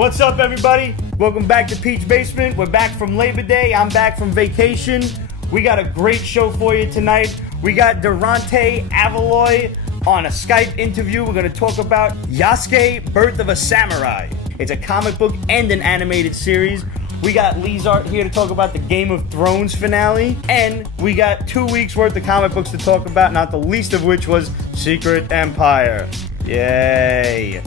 What's up, everybody? Welcome back to Pete's Basement. We're back from Labor Day. I'm back from vacation. We got a great show for you tonight. We got Deranta Avaloy on a Skype interview. We're going to talk about Yasuke, Birth of a Samurai. It's a comic book and an animated series. We got Lazaretto here to talk about the Game of Thrones finale. And we got 2 weeks worth of comic books to talk about, not the least of which was Secret Empire. Yay.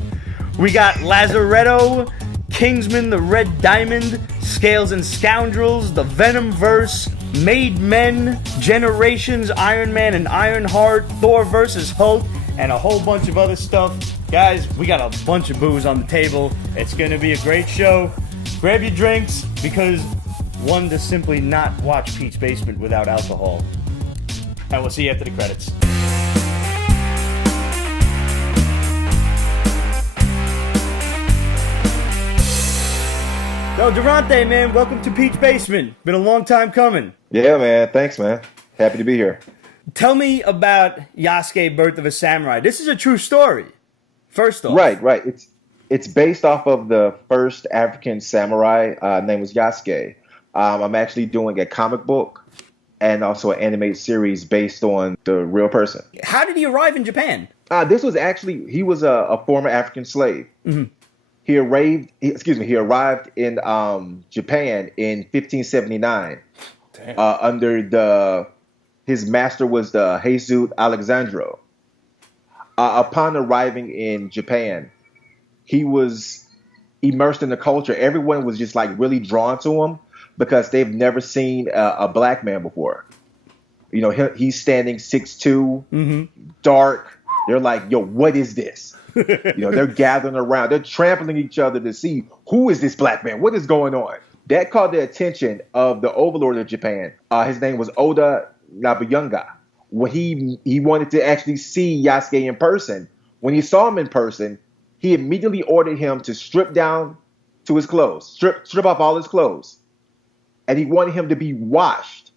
We got Lazaretto, Kingsman, the Red Diamond, Scales and Scoundrels, the Venomverse, Made Men, Generations, Iron Man and Ironheart, Thor vs. Hulk, and a whole bunch of other stuff. Guys, we got a bunch of booze on the table. It's going to be a great show. Grab your drinks, because one does simply not watch Pete's Basement without alcohol. And we'll see you after the credits. Yo, Deranta, man, welcome to Pete's Basement. Been a long time coming. Yeah, man. Thanks, man. Happy to be here. Tell me about Yasuke, Birth of a Samurai. This is a true story, first off. Right. It's based off of the first African samurai. Name was Yasuke. I'm actually doing a comic book and also an animated series based on the real person. How did he arrive in Japan? This was actually, he was a former African slave. Mm-hmm. He arrived in Japan in 1579. Under his master was the Jesus Alexandro. Upon arriving in Japan, he was immersed in the culture. Everyone was just like really drawn to him because they've never seen a black man before. You know, he's standing 6'2", dark. They're like, yo, what is this? You know, they're gathering around. They're trampling each other to see who is this black man? What is going on? That caught the attention of the overlord of Japan. His name was Oda Nobunaga. When he wanted to actually see Yasuke in person, when he saw him in person, he immediately ordered him to strip down to his clothes, strip off all his clothes. And he wanted him to be washed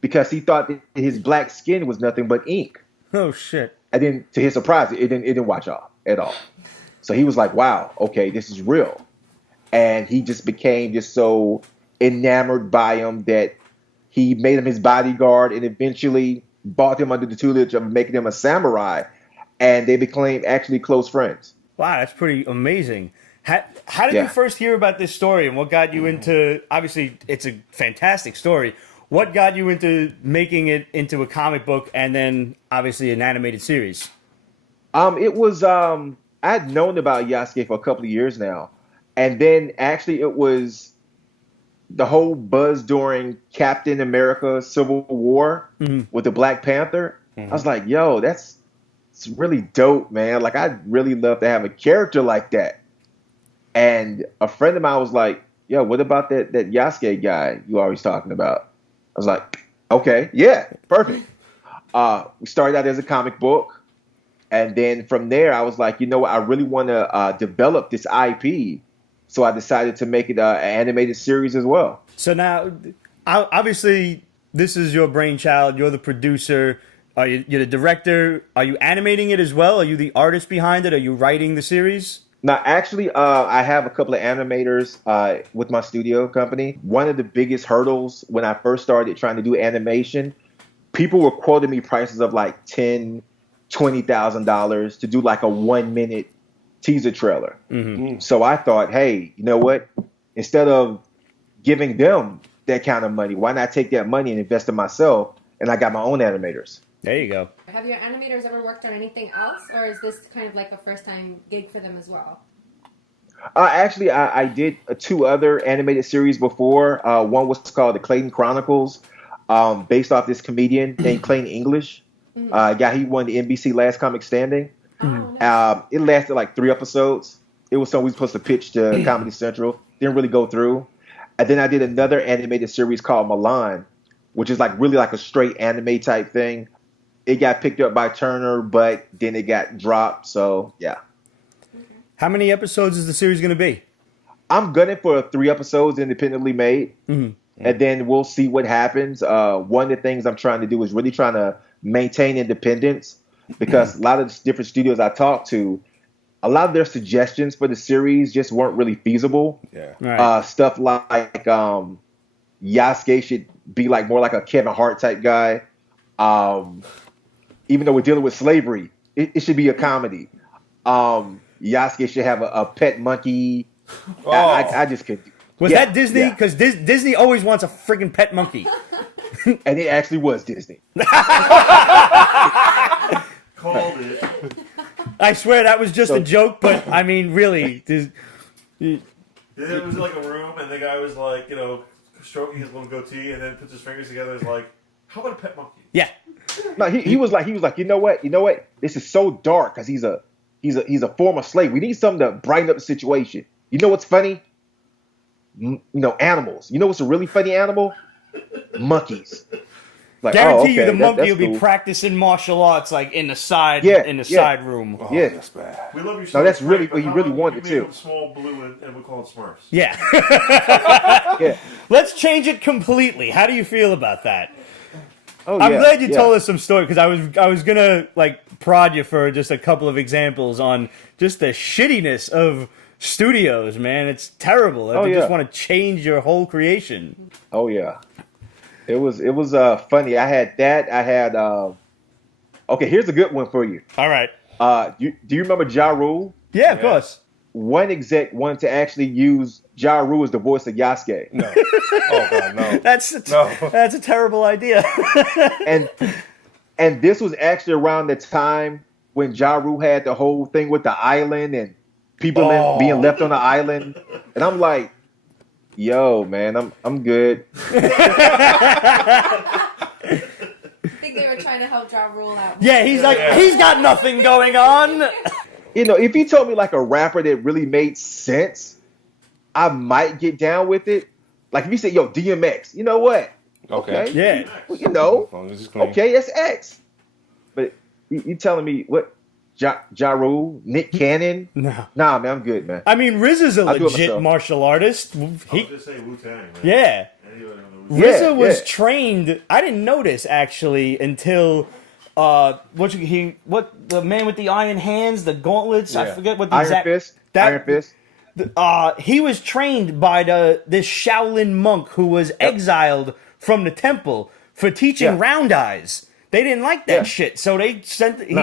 because he thought that his black skin was nothing but ink. Oh, shit. And then, to his surprise, it didn't wash off at all. So he was like, wow, okay, this is real. And he just became just so enamored by him that he made him his bodyguard and eventually brought him under the tutelage of making him a samurai. And they became actually close friends. Wow, that's pretty amazing. How did you first hear about this story, and what got you into, obviously it's a fantastic story, what got you into making it into a comic book and then obviously an animated series? It was, I'd known about Yasuke for a couple of years now. And then actually it was the whole buzz during Captain America Civil War with the Black Panther. I was like, yo, it's really dope, man. Like, I'd really love to have a character like that. And a friend of mine was like, yo, what about that Yasuke guy you always talking about? I was like, okay, yeah, perfect. We started out as a comic book. And then from there, I was like, you know what? I really want to develop this IP. So I decided to make it an animated series as well. So now, obviously, this is your brainchild. You're the producer. You're the director. Are you animating it as well? Are you the artist behind it? Are you writing the series? Now, actually, I have a couple of animators with my studio company. One of the biggest hurdles when I first started trying to do animation, people were quoting me prices of like $10,000, $20,000 to do like a 1-minute teaser trailer. So I thought, hey, you know what? Instead of giving them that kind of money, why not take that money and invest in myself? And I got my own animators. There you go. Have your animators ever worked on anything else, or is this kind of like a first-time gig for them as well? Actually, I did 2 other animated series before. One was called The Clayton Chronicles, based off this comedian named Clayton English. He won the NBC Last Comic Standing. It lasted like 3 episodes. It was something we were supposed to pitch to Comedy Central. Didn't really go through. And then I did another animated series called Milan, which is like really like a straight anime type thing. It got picked up by Turner, but then it got dropped. So, yeah. How many episodes is the series going to be? I'm gunning for 3 episodes independently made. And then we'll see what happens. One of the things I'm trying to do is really trying to maintain independence, because a lot of different studios I talk to, a lot of their suggestions for the series just weren't really feasible. Yeah. Right. Stuff like Yasuke should be like more like a Kevin Hart type guy. Even though we're dealing with slavery, it should be a comedy. Yasuke should have a pet monkey. I just could. Was that Disney? Because Disney always wants a freaking pet monkey. And it actually was Disney. Called it. I swear that was just a joke, but I mean, really. It was like a room, and the guy was like, stroking his little goatee, and then puts his fingers together. And is like, how about a pet monkey? Yeah. No, he was like, you know what? This is so dark because he's a former slave. We need something to brighten up the situation. You know what's funny? Animals. You know what's a really funny animal? Monkeys. Like, Guarantee you the monkey that's will be cool. practicing martial arts like in the side side room. Oh, Yeah. that's bad. We love your No, that's Smurfs, really but what he how really about wanted, you too. make them small, blue, and we call it Smurfs. Yeah. Yeah. Let's change it completely. How do you feel about that? Oh, I'm yeah, glad you yeah. told us some story because I was gonna like prod you for just a couple of examples on just the shittiness of studios, man. It's terrible. They just want to change your whole creation. Oh yeah. It was funny. I had that. I had okay, here's a good one for you. All right. Do you remember Ja Rule? Yeah, of course. One exec wanted to actually use Ja Rule as the voice of Yasuke. No. Oh God, no. That's a terrible idea. and this was actually around the time when Ja Rule had the whole thing with the island and people being left on the island. And I'm like, yo, man, I'm good. I think they were trying to help Ja Rule out. Yeah, he's he's got nothing going on. If you told me like a rapper that really made sense, I might get down with it. Like if you said, yo, DMX, you know what? Okay. Yeah. Well, As long as it's clean. okay, that's X. But you telling me what? Ja Rule, Nick Cannon? No. Nah, man, I'm good, man. I mean, Riz is a I'll do it legit myself. martial artist. I was just say Wu-Tang, man. Yeah. Anyway, Wu-Tang. RZA was yeah. trained. I didn't notice actually until the man with the iron hands, the gauntlets. I Yeah. forget what the Iron exact. Fist. Iron Fist. He was trained by this Shaolin monk who was exiled from the temple for teaching Yeah. round eyes. They didn't like that Yeah. shit, so he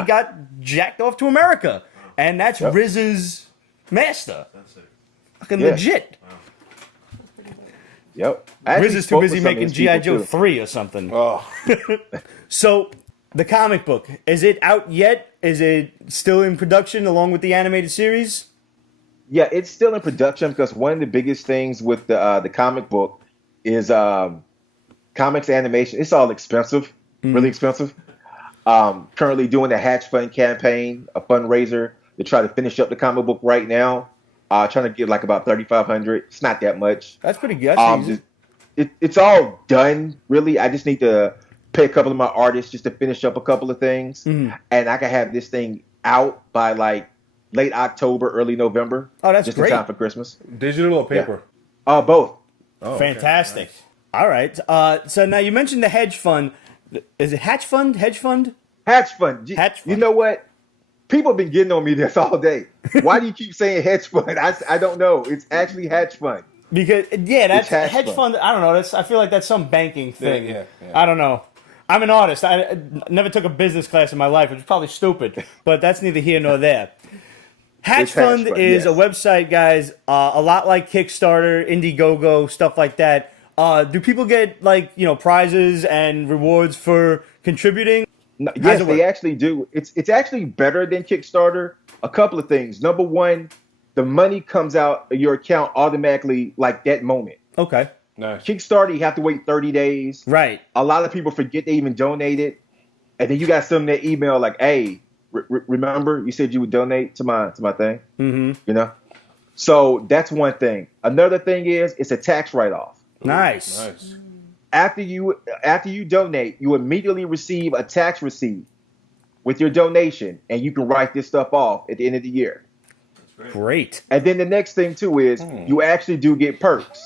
got jacked off to America, and that's RZA's master. That's it. Fucking Yeah. legit. Yep. I actually RZA's too spoke busy with some of making these G.I. people, Joe too. 3 or something. Oh, So, the comic book, is it out yet? Is it still in production along with the animated series? Yeah, it's still in production because one of the biggest things with the comic book is comics animation. It's all expensive, really expensive. Currently doing a Hatch Fund campaign, a fundraiser to try to finish up the comic book right now. Trying to get like about $3,500. It's not that much. That's pretty good. That's easy. It's all done, really. I just need to pay a couple of my artists just to finish up a couple of things, and I can have this thing out by like late October, early November. Oh, that's just great. in time for Christmas. digital or paper? Both. Oh, okay. Fantastic. All right. So now you mentioned the hedge fund. Is it Hatch Fund? Hedge Fund? Hedge fund. Hedge fund. You know what? People have been getting on me this all day. Why do you keep saying hedge fund? I don't know. It's actually hedge fund. Because that's It's hedge fund. I don't know. I feel like that's some banking thing. Yeah. I don't know. I'm an artist. I never took a business class in my life, which is probably stupid, but that's neither here nor there. Hatch It's Hatch Fund Fund, is yes. a website, guys, a lot like Kickstarter, Indiegogo, stuff like that. Do people get prizes and rewards for contributing? No, How's yes, it work? they actually do. It's actually better than Kickstarter. A couple of things. Number one, the money comes out of your account automatically like that moment. Okay. Nice. Kickstarter, you have to wait 30 days. Right. A lot of people forget they even donated. And then you got some in that email like, hey, remember you said you would donate to my thing? Mm-hmm. So that's one thing. Another thing is it's a tax write-off. Nice. Nice. After you donate, you immediately receive a tax receipt with your donation, and you can write this stuff off at the end of the year. Great. And then the next thing too is you actually do get perks.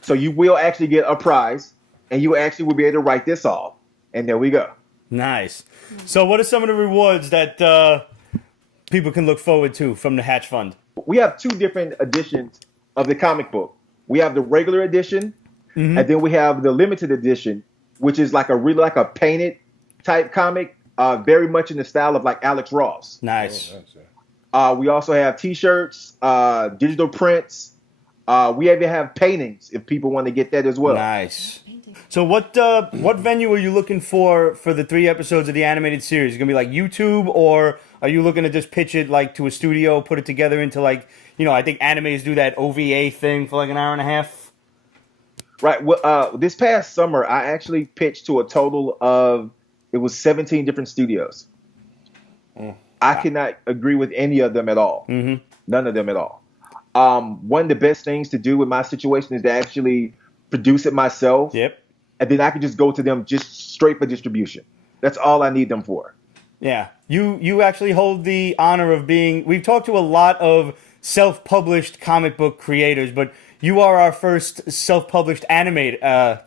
So you will actually get a prize, and you actually will be able to write this off. And there we go. Nice. So what are some of the rewards that people can look forward to from the Hatch Fund? We have two different editions of the comic book. We have the regular edition, and then we have the limited edition, which is like a painted type comic, very much in the style of like Alex Ross. Nice. We also have T-shirts, digital prints. We even have paintings if people want to get that as well. Nice. So what venue are you looking for the 3 episodes of the animated series? Is it gonna be like YouTube, or are you looking to just pitch it like to a studio, put it together into like, I think animes do that OVA thing for like an hour and a half. Right. Well, this past summer, I actually pitched to a total of, it was 17 different studios. I cannot agree with any of them at all. None of them at all. One of the best things to do with my situation is to actually produce it myself. Yep. And then I can just go to them just straight for distribution. That's all I need them for. Yeah. You actually hold the honor of being, we've talked to a lot of self-published comic book creators, but you are our first self-published animation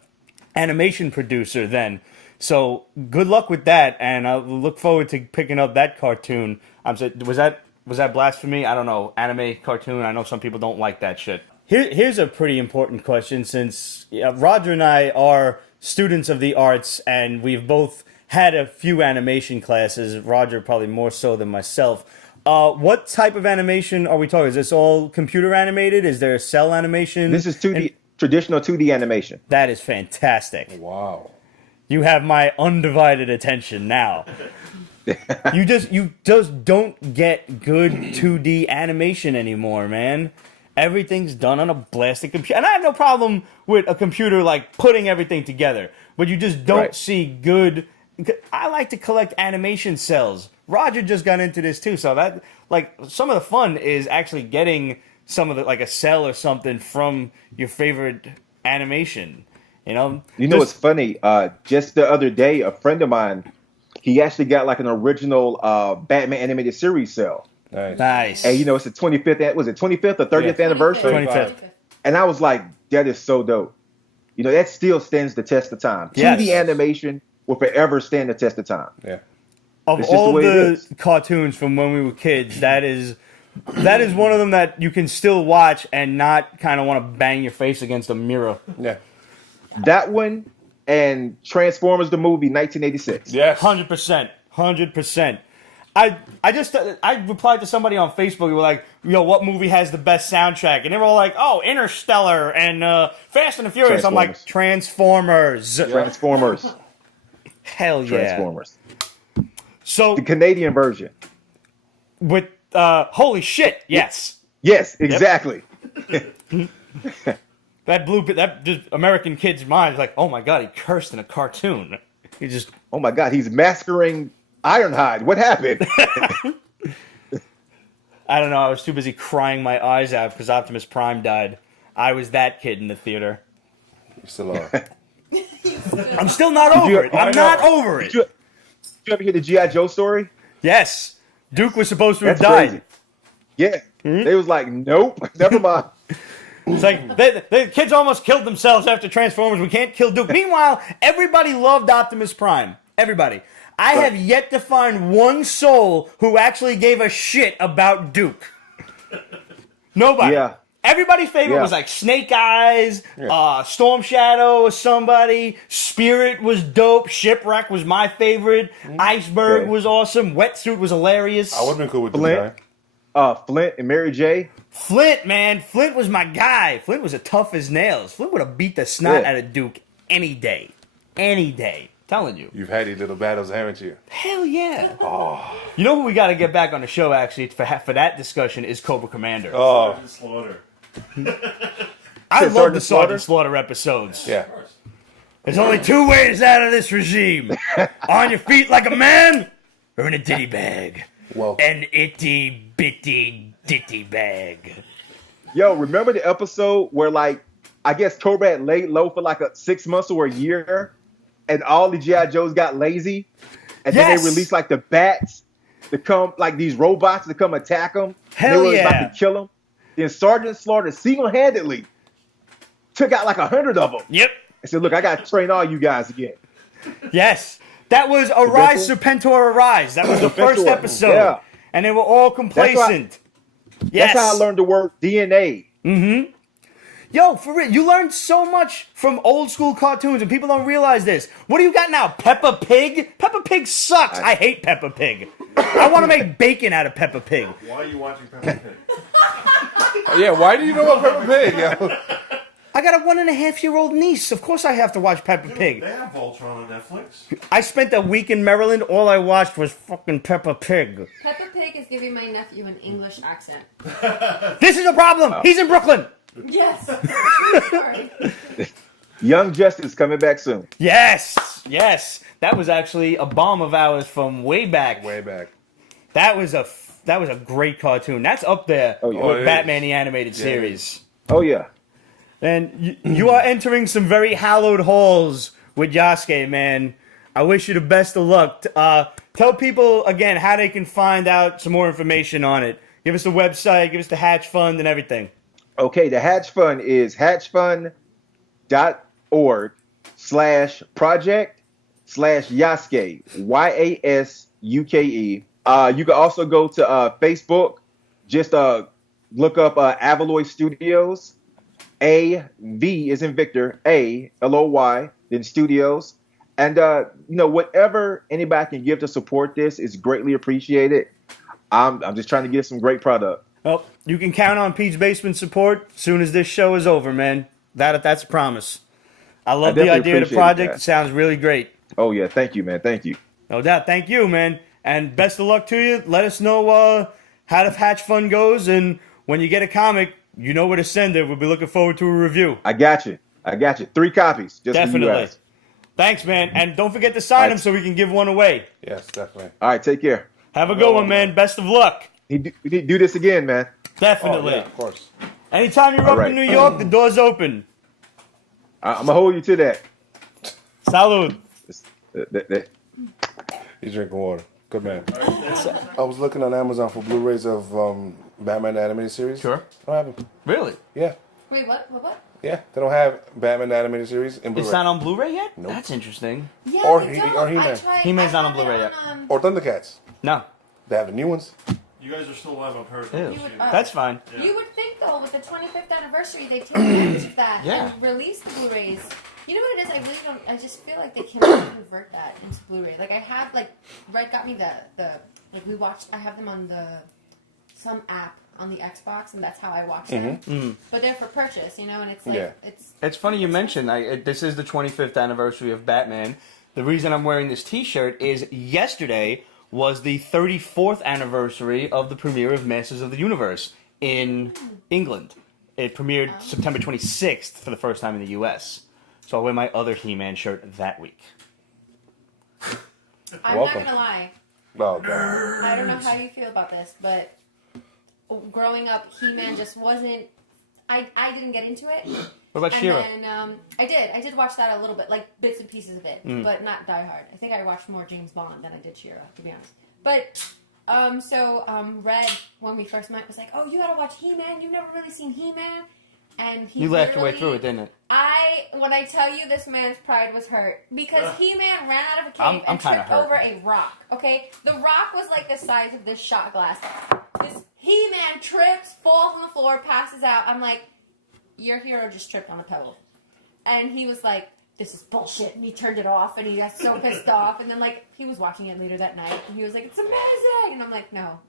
producer then. So good luck with that, and I look forward to picking up that cartoon. Was that blasphemy? I don't know. Anime cartoon. I know some people don't like that shit. Here's a pretty important question, since Roger and I are students of the arts, and we've both had a few animation classes. Roger probably more so than myself. What type of animation are we talking? Is this all computer animated? Is there cell animation? This is 2D, traditional 2D animation. That is fantastic. Wow. You have my undivided attention now. You just don't get good 2D animation anymore, man. Everything's done on a blasted computer. And I have no problem with a computer like putting everything together, but you just don't see good. I like to collect animation cells. Roger just got into this too, so that like some of the fun is actually getting some of the like a cell or something from your favorite animation. It's funny. Just the other day, a friend of mine, he actually got like an original Batman animated series cell. Nice. And it's the 25th. Was it 25th or 30th anniversary? 25th. And I was like, that is so dope. That still stands the test of time. Yes. 2D animation will forever stand the test of time. Yeah. Of It's just all the way it the is. cartoons from when we were kids, that is one of them that you can still watch and not kind of want to bang your face against a mirror. Yeah. That one and Transformers the movie 1986. Yes. 100%. 100%. I replied to somebody on Facebook who were like, what movie has the best soundtrack? And they were all like, oh, Interstellar and Fast and the Furious. I'm like, Transformers. Transformers. Hell yeah. Transformers. So The Canadian version. with holy shit, yes. Yes, exactly. That just American kid's mind is like, oh my god, he cursed in a cartoon. He just Oh my God, he's massacring Ironheart. What happened? I don't know, I was too busy crying my eyes out because Optimus Prime died. I was that kid in the theater. You still are. I'm still not over it. I'm not over it. Did you ever hear the G.I. Joe story? Yes. Duke was supposed to have That's died. crazy. Yeah. They was like, nope, never mind. It's like, the kids almost killed themselves after Transformers. We can't kill Duke. Meanwhile, everybody loved Optimus Prime. Everybody. I have yet to find one soul who actually gave a shit about Duke. Nobody. Yeah. Everybody's favorite was like Snake Eyes, Storm Shadow was somebody, Spirit was dope, Shipwreck was my favorite, Iceberg was awesome, Wetsuit was hilarious. I would have been cool with Flint, Flint and Mary J. Flint, man. Flint was my guy. Flint was a tough as nails. Flint would have beat the snot out of Duke any day. Any day. Telling you. You've had these little battles, haven't you? Hell yeah. Oh. You know who we got to get back on the show, actually, for that discussion is Cobra Commander. Oh. Slaughter. I love the Sergeant Sergeant Slaughter episodes. Yeah. There's only 2 ways out of this regime. On your feet like a man, or in a ditty bag. Well. An itty bitty ditty bag. Yo, remember the episode where, like, I guess Cobra had laid low for like 6 months or a year, and all the G.I. Joes got lazy, and then they released like the bats to come, like these robots to come attack them. Hell they were yeah. about to kill them. Then Sergeant Slaughter single-handedly took out like 100 of them. Yep. And said, look, I got to train all you guys again. Yes. That was Arise, Serpentor, Arise. That was the first Serpentor, episode. yeah. and they were all complacent. Yes. That's how I learned the word DNA. Yo, for real, you learned so much from old school cartoons, and people don't realize this. What do you got now? Peppa Pig? Peppa Pig sucks. I hate Peppa Pig. I want to make bacon out of Peppa Pig. Why are you watching Peppa Pig? Yeah, why do you know about Peppa Pig, yo? I got a 1.5-year-old niece. Of course I have to watch Peppa Pig. They have Voltron on Netflix. I spent a week in Maryland. All I watched was fucking Peppa Pig. Peppa Pig is giving my nephew an English accent. This is a problem. He's in Brooklyn. Yes. Sorry. Young Justice coming back soon. Yes. Yes. That was actually a bomb of ours from way back. Way back. That was a great cartoon. That's up there Oh, yeah. with Oh, it Batman is. the Animated Series. Oh yeah. And you are entering some very hallowed halls with Yasuke, man. I wish you the best of luck. Tell people, again, how they can find out some more information on it. Give us the website, give us the Hatch Fund and everything. Okay, the Hatch Fund is hatchfund.org/project/Yasuke, Yasuke. You can also go to Facebook. Just look up Avaloy Studios. A-V is in Victor, A-L-O-Y, then Studios. And, whatever anybody can give to support this is greatly appreciated. I'm just trying to get some great product. Well, you can count on Pete's Basement support as soon as this show is over, man. That's a promise. I love the definitely idea of the appreciate project. that. It sounds really great. Oh, yeah. Thank you, man. Thank you. No doubt. Thank you, man. And best of luck to you. Let us know how the Hatch Fund goes. And when you get a comic, you know where to send it. We'll be looking forward to a review. I got you. 3 copies. Just Definitely. For you guys. Thanks, man. And don't forget to sign them so we can give one away. Yes, definitely. All right. Take care. Have a good one, man. Best of luck. We need to do this again, man. Definitely. Oh, yeah, of course. Anytime you're All up right. in New York, the door's open. I'm going to hold you to that. Salud. He's drinking water. Good man. I was looking on Amazon for Blu-rays of Batman the Animated Series. Sure. Don't have them. Really? Yeah. Wait, what? Yeah, they don't have Batman the Animated Series in Blu-ray. It's not on Blu-ray yet? Nope. That's interesting. Yeah, Or they He- don't. or He-Man. I tried- He-Man's I not on have it Blu-ray yet. Or Thundercats. No. They have the new ones. You guys are still alive on Heard. Ew. You would- That's fine. Yeah. You would think, though, with the 25th anniversary, they'd take advantage of that Yeah. and release the Blu-rays. You know what it is? I really don't. I just feel like they cannot convert that into Blu-ray. Like I have, Red got me the we watched. I have them on some app on the Xbox, and that's how I watch them. Mm-hmm. But they're for purchase, and it's like Yeah. It's funny you mentioned this is the 25th anniversary of Batman. The reason I'm wearing this T-shirt is yesterday was the 34th anniversary of the premiere of Masters of the Universe in England. It premiered September 26th for the first time in the U.S. So I'll wear my other He-Man shirt that week. I'm Welcome. not gonna lie. Oh, God. I don't know how you feel about this, but growing up, He-Man just wasn't. I didn't get into it. What about And She-Ra? then I did watch that a little bit, like bits and pieces of it, but not Die Hard. I think I watched more James Bond than I did She-Ra, to be honest. But Red, when we first met, was like, "Oh, you gotta watch He-Man. You've never really seen He-Man." And he You laughed your way literally- through it, didn't it? when I tell you this man's pride was hurt because He-Man ran out of a cave I'm and kinda tripped hurt. over a rock. Okay, the rock was like the size of this shot glass. This He-Man trips, falls on the floor, passes out. I'm like, your hero just tripped on a pebble, and he was like, "This is bullshit," and he turned it off, and he got so pissed off. And then he was watching it later that night, and he was like, "It's amazing," and I'm like, "No."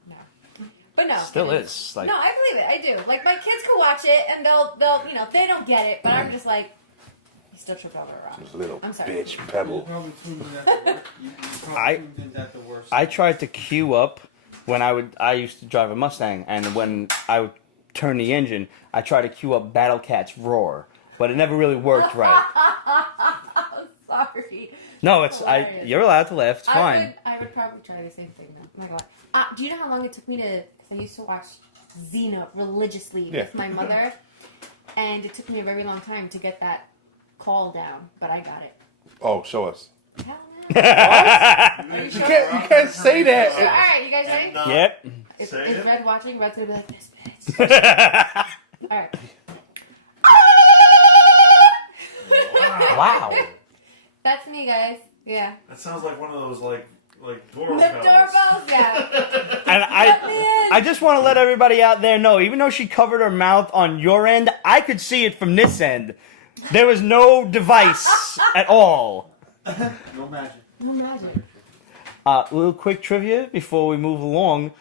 But no, Still is. Like, no, I believe it. I do. Like my kids can watch it and they'll they don't get it, but I'm just like, he still tripped over a rock. Little I'm sorry. bitch pebble. Probably tuned in at the worst. You I- probably tuned in at the worst. I tried to queue up when I used to drive a Mustang, and when I would turn the engine, I tried to queue up Battle Cat's Roar, but it never really worked right. Sorry. No, Hilarious. you're allowed to laugh. It's fine. I would probably try the same thing though. Oh my God. Do you know how long it took me to? Because I used to watch Xena religiously Yeah. with my mother, and it took me a very long time to get that call down, but I got it. Oh, show us. Hell no. You can't say All that. right, you guys ready? Yep. Is Say it. Red watching? Red's gonna be like, this bitch. All right. Wow. That's me, guys. Yeah. That sounds like one of those like The doorbells. doorbells, yeah. And And I just want to let everybody out there know, even though she covered her mouth on your end, I could see it from this end. There was no device at all. No magic. No magic. A little quick trivia before we move along.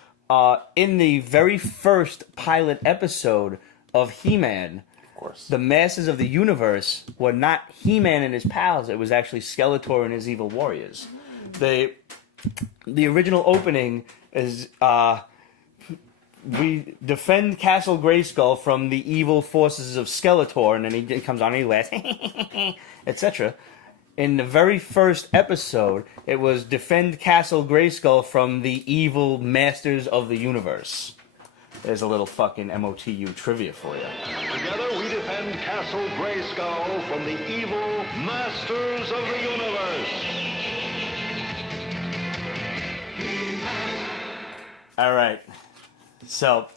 In the very first pilot episode of He-Man, Of course. the Masters of the Universe were not He-Man and his pals. It was actually Skeletor and his evil warriors. The original opening is we defend Castle Grayskull from the evil forces of Skeletor, and then he comes on and he laughs, etc. In the very first episode, it was defend Castle Grayskull from the evil Masters of the Universe. There's a little fucking MOTU trivia for you. Together we defend Castle Grayskull from the evil Masters of the Universe. All right. So,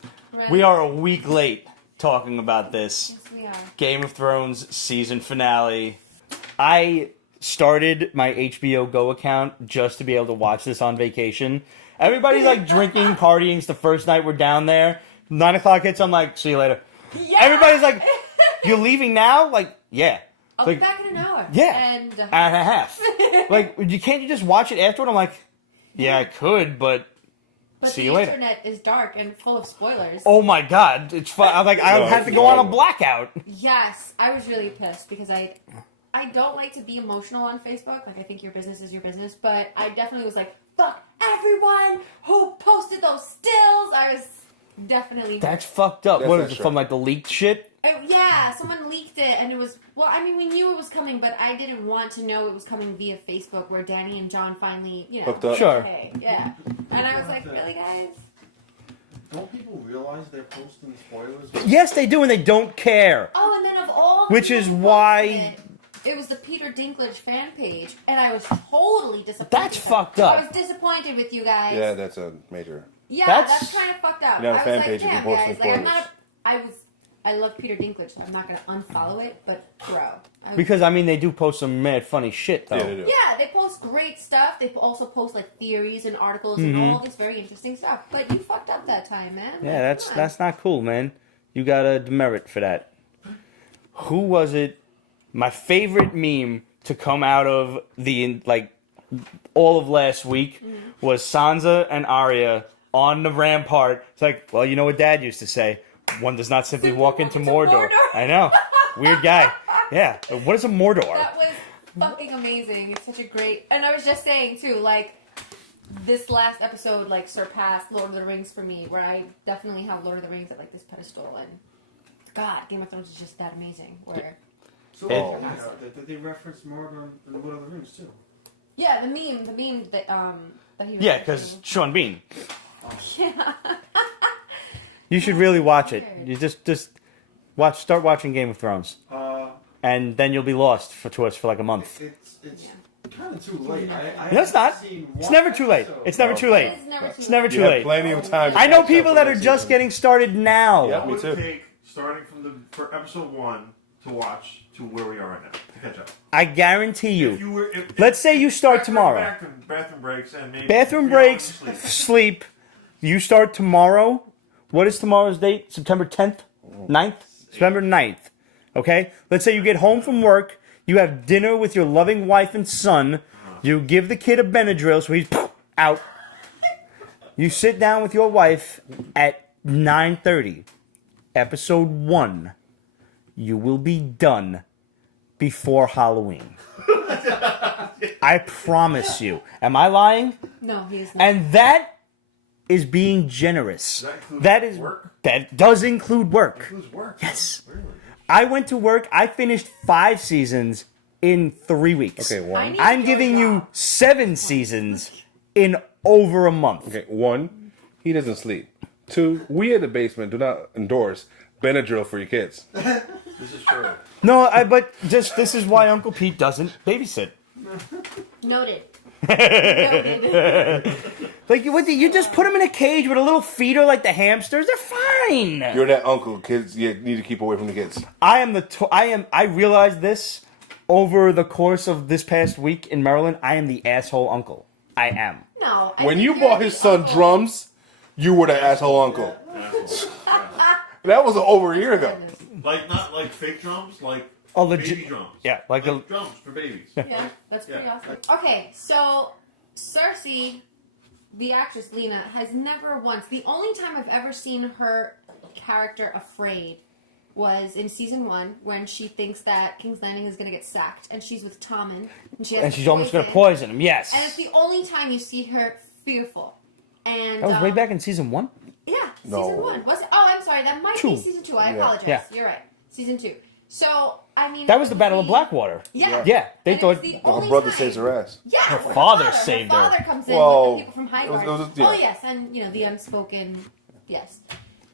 we are a week late talking about this. Yes, we are. Game of Thrones season finale. I started my HBO Go account just to be able to watch this on vacation. Everybody's like drinking, partying. It's the first night we're down there. 9 o'clock hits, I'm like, see you later. Yeah. Everybody's like, you're leaving now? Like, yeah. I'll Like, be back in an hour. yeah. And and a half. Like, can't you just watch it afterward? I'm like, yeah, I could, but see the you later. internet is dark and full of spoilers. Oh my god, it's fun. I'm like, I No, have to it's go on a horrible. blackout. Yes, I was really pissed because I don't like to be emotional on Facebook. Like, I think your business is your business, but I definitely was like, fuck everyone who posted those stills. I was definitely... That's fucked up. That's What not is it, true. from like the leaked shit? Yeah, someone leaked it, and it was... Well, I mean, we knew it was coming, but I didn't want to know it was coming via Facebook, where Danny and John finally, Hooked up. Sure. Okay, yeah. And I was like, really, guys? Don't people realize they're posting spoilers? Yes, they do, and they don't care. Oh, and then of all... the Which is people who why- posted it was the Peter Dinklage fan page, and I was totally disappointed. That's fucked up. I was disappointed with you guys. Yeah, that's a major. Yeah, That's- that's kind of fucked up. You're on a I fan was page, like, you can damn, post guys, some like, spoilers. I love Peter Dinklage, so I'm not gonna unfollow it, but bro. I was- Because, I mean, they do post some mad funny shit, though. Yeah, they do. yeah, they post great stuff. They also post like theories and articles Mm-hmm. and all this very interesting stuff. But you fucked up that time, man. Yeah, Like, come on. that's not cool, man. You got a demerit for that. Who was it? My favorite meme to come out of the, like, all of last week was Sansa and Arya on the rampart. It's like, well, you know what Dad used to say? One does not simply walk into Mordor. I know. Weird guy. Yeah. What is a Mordor? That was fucking amazing. It's such a great. And I was just saying too, like, this last episode like surpassed Lord of the Rings for me, where I definitely have Lord of the Rings at like this pedestal, and God, Game of Thrones is just that amazing. Where So, It- did they reference Mordor in Lord of the Rings too? yeah, the meme that he was Yeah, because Sean Bean. yeah. You should really watch it. You just start watching Game of Thrones, and then you'll be lost to us for like a month. It's kind of too late. No, it's not. It's never too late. It's never too late. It's never too It's never late. too You have late. plenty of time. to I know catch up people with that are next just season. getting started now. Yeah. What me would too. it take starting for episode 1 to watch to where we are right now to catch up? I guarantee If you. you were, if, Let's say you start after tomorrow. Bathroom breaks and maybe Bathroom 3 hours breaks, of sleep. sleep. You start tomorrow. What is tomorrow's date? September 10th? 9th? September 9th. Okay? Let's say you get home from work. You have dinner with your loving wife and son. You give the kid a Benadryl so he's out. You sit down with your wife at 9:30. Episode 1. You will be done before Halloween. I promise you. Am I lying? No, he is not. And that is being generous. Does that include That is work? that does include work. Who's work? Yes. Really? I went to work. I finished 5 seasons in 3 weeks. Okay, I one. need I'm your giving you job. 7 seasons in over a month. Okay, one, he doesn't sleep. 2, we in the basement do not endorse Benadryl for your kids. This is true. No, but just this is why Uncle Pete doesn't babysit. Noted. Noted. Like you just put them in a cage with a little feeder like the hamsters. They're fine. You're that uncle. Kids, you need to keep away from the kids. I realized this over the course of this past week in Maryland. I am the asshole uncle. I am. No. I When think you you're bought the his son uncle. drums, You were the asshole uncle. That was over a year ago. Like, not like fake drums, like legit baby drums. Yeah, Like drums for babies. Yeah, that's pretty awesome. Okay, so Cersei, the actress Lena, has never once. The only time I've ever seen her character afraid was in season 1 when she thinks that King's Landing is going to get sacked, and she's with Tommen, and she's almost going to poison him. Yes, and it's the only time you see her fearful. And that was way back in season 1. Yeah, No. season 1 was it? Oh, I'm sorry, that might be season 2. I apologize. Yeah. You're right, season 2. So I mean, That was the Battle of Blackwater. Yeah, they and thought it's the Her only brother time. saves her ass. Yeah, her father saved her. Her father comes in Well, with the people from High it was- Guard. it was- yeah. Oh yes, and the unspoken, yes.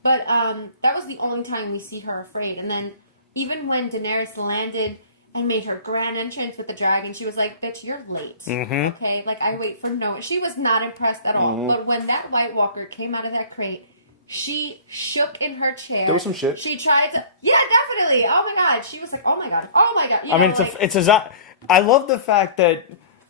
But that was the only time we see her afraid. And then even when Daenerys landed and made her grand entrance with the dragon, she was like, "Bitch, you're late." Mm-hmm. Okay, like I wait for no. She was not impressed at all. But when that White Walker came out of that crate, she shook in her chair. There was some shit. She tried to. Yeah, definitely. Oh my god. She was like, "Oh my god. Oh my god." I mean, I love the fact that,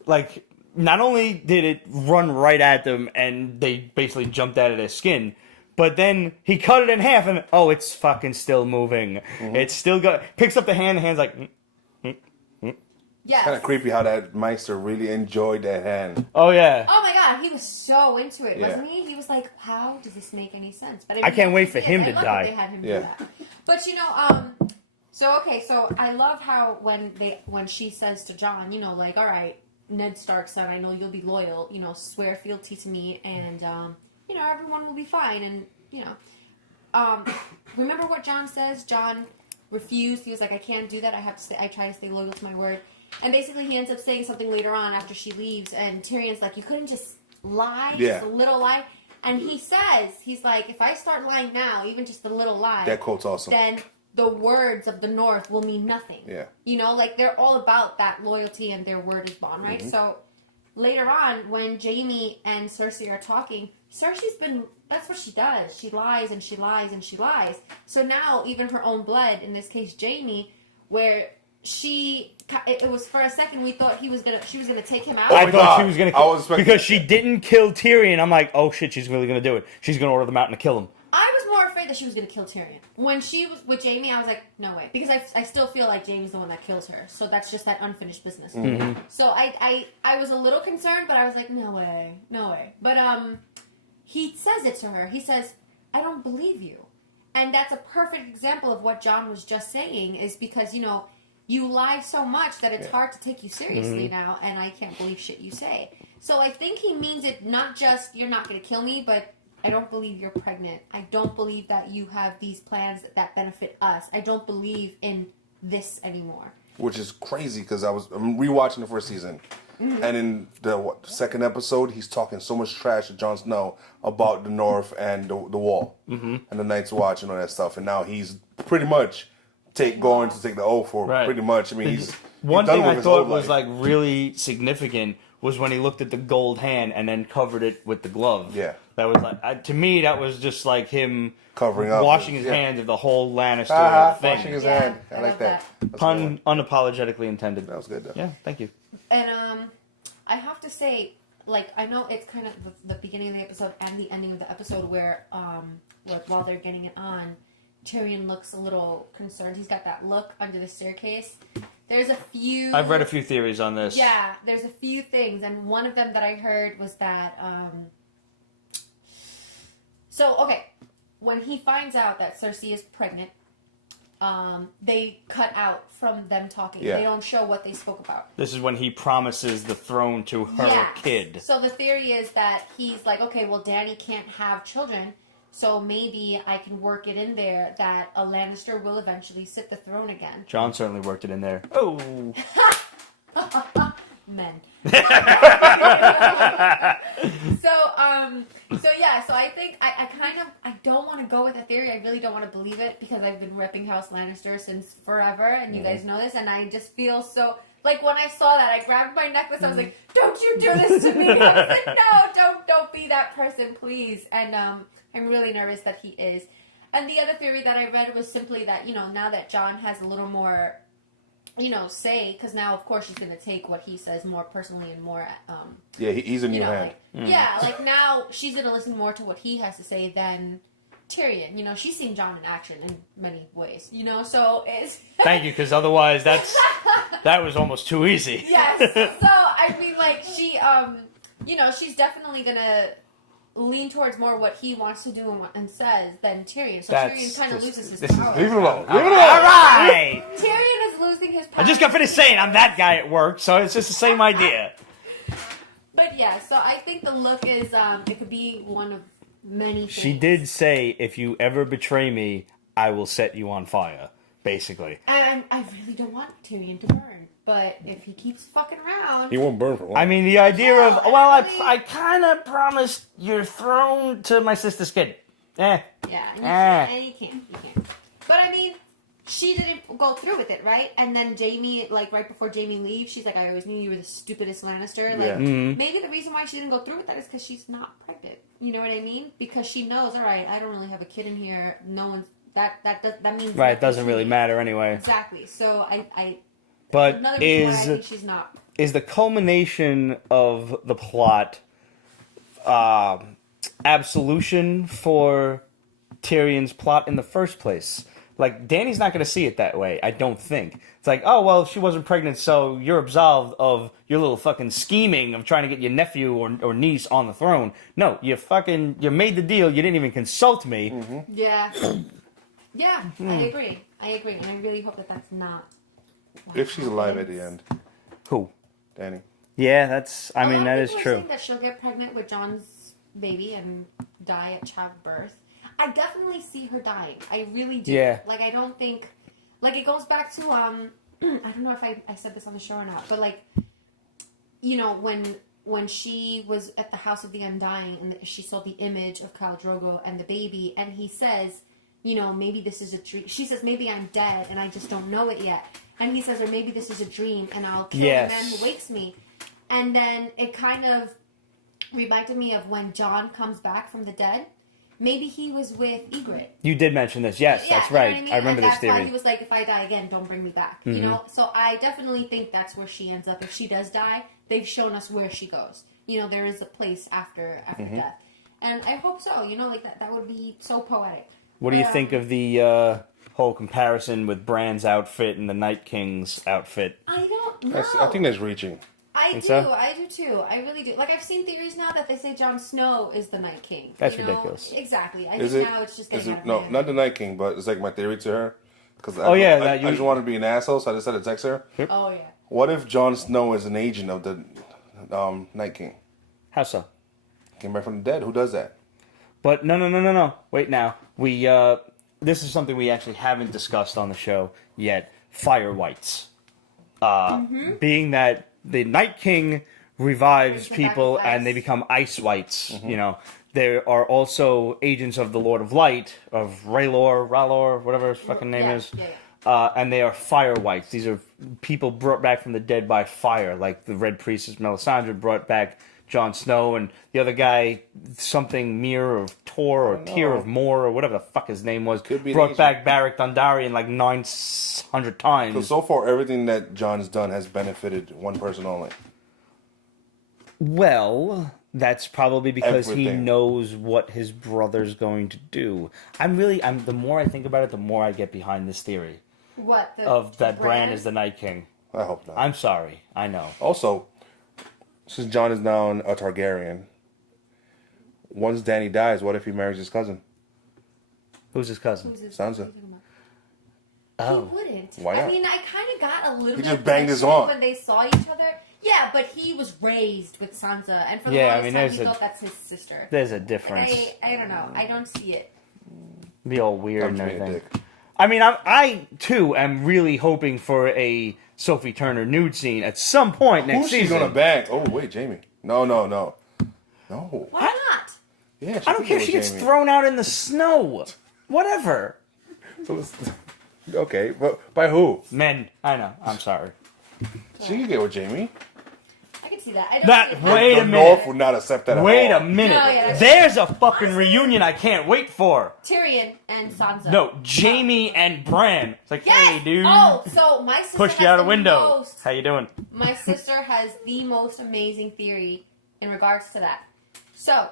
like, not only did it run right at them and they basically jumped out of their skin, but then he cut it in half and, it's fucking still moving. It's still picks up the hand's like, Yes. Kind of creepy how that Meister really enjoyed that hand. oh yeah. Oh my god, he was so into it, Yeah. wasn't he? He was like, "How does this make any sense?" But I can't wait for yes, him I to love die. that They had him do Yeah. that. But so I love how when she says to Jon, like, "All right, Ned Stark's son, I know you'll be loyal. Swear fealty to me, and everyone will be fine." And remember what Jon says? Jon refused. He was like, "I can't do that. I try to stay loyal to my word." And basically, he ends up saying something later on after she leaves, and Tyrion's like, "You couldn't just lie, Yeah. just a little lie." And he says, he's like, "If I start lying now, even just a little lie, That quote's awesome. then the words of the North will mean nothing." Yeah. Like they're all about that loyalty and their word is bond, right? So later on, when Jaime and Cersei are talking, that's what she does. She lies and she lies and she lies. So now even her own blood, in this case Jaime, where it was for a second we thought she was gonna take him out. I my thought God. she was going I was to, expecting because that. she didn't kill Tyrion. I'm like, oh shit, she's really going to do it. She's going to order the mountain to kill him. I was more afraid that she was going to kill Tyrion. When she was with Jaime, I was like, no way. Because I still feel like Jaime's the one that kills her. So that's just that unfinished business. So I was a little concerned, but I was like, no way. No way. But he says it to her. He says, "I don't believe you." And that's a perfect example of what Jon was just saying, is because, you lie so much that it's hard to take you seriously now, and I can't believe shit you say. So I think he means it not just, "You're not going to kill me," but "I don't believe you're pregnant. I don't believe that you have these plans that benefit us. I don't believe in this anymore." Which is crazy because I'm rewatching the first season. And in the second episode, he's talking so much trash to Jon Snow about the North and the Wall and the Night's Watch and all that stuff. And now he's pretty much going to take the oath for Right. pretty much. I mean, he's One done thing with I his thought old was life. like really significant was when he looked at the gold hand and then covered it with the glove. Yeah. That was like, to me, that was just like him Covering up. washing his Yeah. hands of the whole Lannister thing. washing his Yeah, hand. I I like love that. That's a good Pun one. unapologetically intended. That was good though. Yeah, thank you. And I have to say, like, I know it's kind of the beginning of the episode and the ending of the episode where, while they're getting it on, Tyrion looks a little concerned. He's got that look under the staircase. There's a few... I've read a few theories on this. Yeah, there's a few things, and one of them that I heard was that, when he finds out that Cersei is pregnant, they cut out from them talking. Yeah. They don't show what they spoke about. This is when he promises the throne to her Yes. kid. So the theory is that he's like, okay, well, Dany can't have children, so maybe I can work it in there that a Lannister will eventually sit the throne again. John certainly worked it in there. Oh. Men. So I think I don't want to go with a theory. I really don't want to believe it because I've been repping House Lannister since forever, and you guys know this, and I just feel so... Like, when I saw that, I grabbed my necklace, I was like, "Don't you do this to me!" I was like, "No, don't be that person, please." And I'm really nervous that he is. And the other theory that I read was simply that, now that Jon has a little more say, because now of course she's gonna take what he says more personally and more. Yeah, he's a new hand. Yeah, like now she's gonna listen more to what he has to say than Tyrion. She's seen Jon in action in many ways. So it's. Thank you, because otherwise that was almost too easy. Yes. So I mean, like she, she's definitely gonna lean towards more what he wants to do and says than Tyrion. So Tyrion kind of loses his power. Leave it alone. All right. Tyrion is losing his power. I just got finished saying I'm that guy at work, so it's just the same idea. But yeah, so I think the look is it could be one of many things. She did say, if you ever betray me, I will set you on fire, basically. And I really don't want Tyrion to burn, but if he keeps fucking around, He won't burn for long. I mean, the idea of, No, well, I really- I kind of promised your throne to my sister's kid. yeah, and you can't. But I mean, she didn't go through with it, right? And then Jaime, like right before Jaime leaves, she's like, "I always knew you were the stupidest Lannister." Like Yeah. maybe the reason why she didn't go through with that is because she's not pregnant. You know what I mean? Because she knows, all right, I don't really have a kid in here. No one's that means Right, it nothing doesn't to really me. matter anyway. Exactly. So I But another reason why I think is she's not. the culmination of the plot absolution for Tyrion's plot in the first place? Like, Dany's not going to see it that way, I don't think. It's like, oh, well, she wasn't pregnant, so you're absolved of your little fucking scheming of trying to get your nephew or niece on the throne. No, you made the deal, you didn't even consult me. Mm-hmm. Yeah. Yeah, I agree. And I really hope that that's not. what If she's alive at happens. the end, Who? Danny. Yeah, that A lot is of people are true. saying that she'll get pregnant with John's baby and die at childbirth. I definitely see her dying. I really do. Yeah. Like, I don't think... Like, it goes back to, I don't know if I said this on the show or not, but, like, when she was at the House of the Undying and she saw the image of Khal Drogo and the baby, and he says, maybe this is a dream. She says, maybe I'm dead and I just don't know it yet. And he says, or maybe this is a dream and I'll kill Yes. the man who wakes me. And then it kind of reminded me of when Jon comes back from the dead. Maybe he was with Ygritte. You did mention this. Yes, Yeah, that's you know right. what I mean? I remember And this theory. That's why he was like, if I die again, don't bring me back. So I definitely think that's where she ends up. If she does die, they've shown us where she goes. There is a place after death. And I hope so. Like that would be so poetic. What do you think of the whole comparison with Bran's outfit and the Night King's outfit? I don't know. I think that's reaching. I do. so? I do too. I really do. Like, I've seen theories now that they say Jon Snow is the Night King. That's ridiculous. Exactly. I Is think it? now it's just Is getting it? out of No, hand. not the Night King, but it's like my theory to her. Because Oh, yeah, I that you- just wanted to be an asshole, so I decided to text her. Oh, yeah. What if Jon Snow is an agent of the Night King? How so? Came back from the dead. Who does that? But no. Wait now. We this is something we actually haven't discussed on the show yet. Fire whites. Being that the Night King revives Brings them back people with and ice. they become ice whites, there are also agents of the Lord of Light, of R'hllor, whatever his fucking name is. Yeah. And they are fire whites. These are people brought back from the dead by fire, like the Red Priestess Melisandre brought back Jon Snow, and the other guy, something Mir of Tor or Tyr of Mor or whatever the fuck his name was, Could be an brought agent. back Beric Dondarrion like 900 times. So far, everything that Jon's done has benefited one person only. Well, that's probably because he Everything. knows what his brother's going to do. I'm the more I think about it, the more I get behind this theory What? of that Bran is the Night King. I hope not. I'm sorry, I know. Also, since Jon is now a Targaryen, once Dany dies, what if he marries his cousin? Who's his cousin? Who's his- Sansa. Oh. He wouldn't. Why not? I mean, I kind of got a little He bit just banged his conflicted arm. when they saw each other. Yeah, but he was raised with Sansa, and for the Yeah, I longest mean, time, there's he a- thought that's his sister. There's a And difference. I don't know. I don't see it. Be all weird I'm and being a everything. dick. I mean, I too am really hoping for a Sophie Turner nude scene at some point next Who's she season. gonna bang? Oh wait, Jamie. No. Why not? Yeah, I don't care if she gets thrown out in the snow. Whatever. Okay, but by who? Men. I know. I'm sorry. She can get with Jamie. I can see that. I don't That- see it. wait a The minute. North would not accept that Wait at a all. minute. No, yeah, that's- There's a fucking reunion I can't wait for. Tyrion and Sansa. No, Jamie and Bran. It's like, Yes! hey, dude. Oh, so my sister Push you has out a the window. most- How you doing? My sister has the most amazing theory in regards to that. So,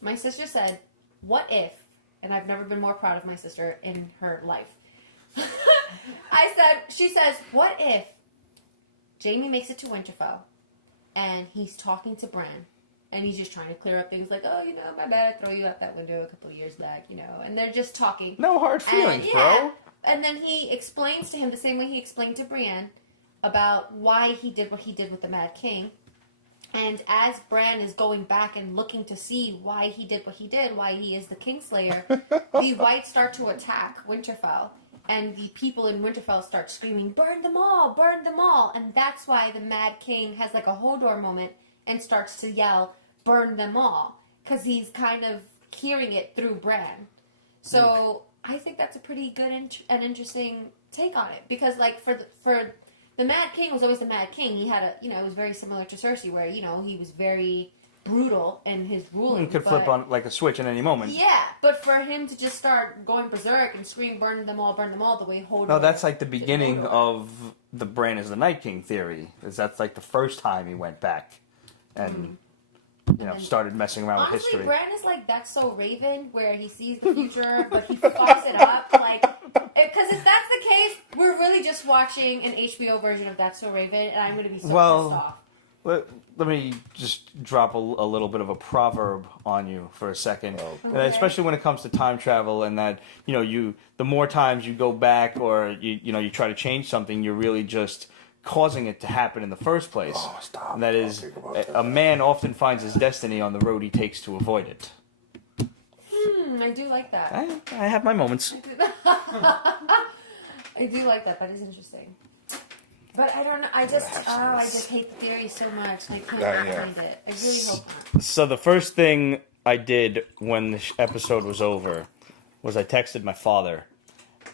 my sister said, what if, and I've never been more proud of my sister in her life. She says, what if Jamie makes it to Winterfell and he's talking to Bran and he's just trying to clear up things like, oh, you know, my bad, I throw you out that window a couple of years back, you know, and they're just talking. No hard feelings, bro. And then he explains to him the same way he explained to Brienne about why he did what he did with the Mad King. And as Bran is going back and looking to see why he did what he did, why he is the Kingslayer, the Whites start to attack Winterfell. And the people in Winterfell start screaming, burn them all, burn them all. And that's why the Mad King has like a Hodor moment and starts to yell, burn them all. Because he's kind of hearing it through Bran. So I think that's a pretty good and interesting take on it. Because like for the Mad King was always the Mad King. He had it was very similar to Cersei where, he was very brutal in his ruling. You could flip on like a switch at any moment. Yeah, but for him to just start going berserk and scream, burn them all, the way Hodor... No, that's like the did beginning Hodor. of the Bran is the Night King theory. That's like the first time he went back and, started messing around with Honestly, history. Bran is like That's So Raven, where he sees the future, but he fucks it up. Because if that's the case, we're really just watching an HBO version of That's So Raven, and I'm going to be so pissed off. Let me just drop a little bit of a proverb on you for a second, especially when it comes to time travel, and that the more times you go back or you try to change something, you're really just causing it to happen in the first place. Oh, stop. And that is, a man often finds his destiny on the road he takes to avoid it. I do like that. I have my moments. I do like that. That is interesting. But I don't know. I just hate the theory so much. I can't find it. I really hope not. So the first thing I did when the episode was over was I texted my father,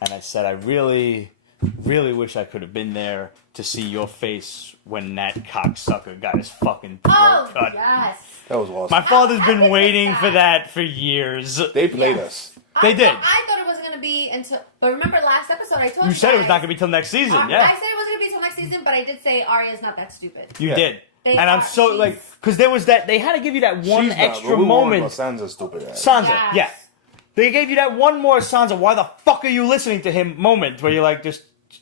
and I said, I really, really wish I could have been there to see your face when that cocksucker got his fucking throat cut. Yes. That was awesome. My father's been waiting for that for years. They played us. They did. I thought it wasn't going to be until... But remember last episode I told you You said it was guys- not going to be till next season, I yeah. said it wasn't going to be till next season, but I did say Arya's not that stupid. You Yeah. did. They And I'm thought so, she's- because there was that, they had to give you that one She's not, extra but we moment. About Sansa's stupid ass. Sansa, Yes. yeah. They gave you that one more Sansa, why the fuck are you listening to him moment, where you're like,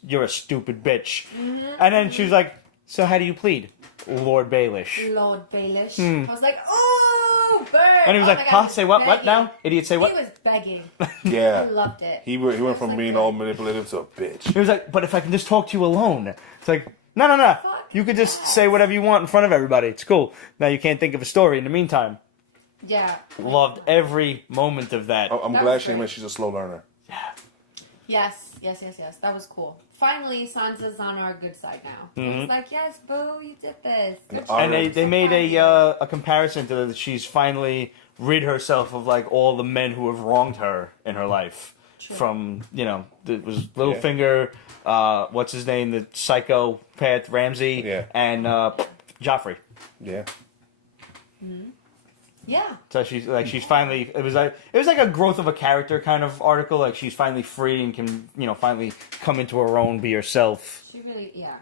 you're a stupid bitch. Mm-hmm. And then she was like, so how do you plead? Lord Baelish. Lord Baelish. I was like, ooh, bird. And he was Oh like, my God, huh? he was Say what? What begging. now? Idiot, say what? He was begging. Yeah. I loved it. He went was from like being that. all manipulative to a bitch. He was like, but if I can just talk to you alone. It's like, no. Fuck You could just say whatever you want in front of everybody. It's cool. Now you can't think of a story in the meantime. Yeah. Loved every moment of that. I'm That glad was she great. admits she's a slow learner. Yes. That was cool. Finally, Sansa's on our good side now. It's like, yes, boo, you did this. Good And job. And they So made proud of you. a comparison to that she's finally rid herself of like all the men who have wronged her in her life. True. From it was Littlefinger, what's his name, the psychopath Ramsay, Yeah. and Joffrey. Yeah. Yeah. So she's finally it was like a growth of a character kind of article. Like she's finally free and can finally come into her own, be herself. She really, yeah.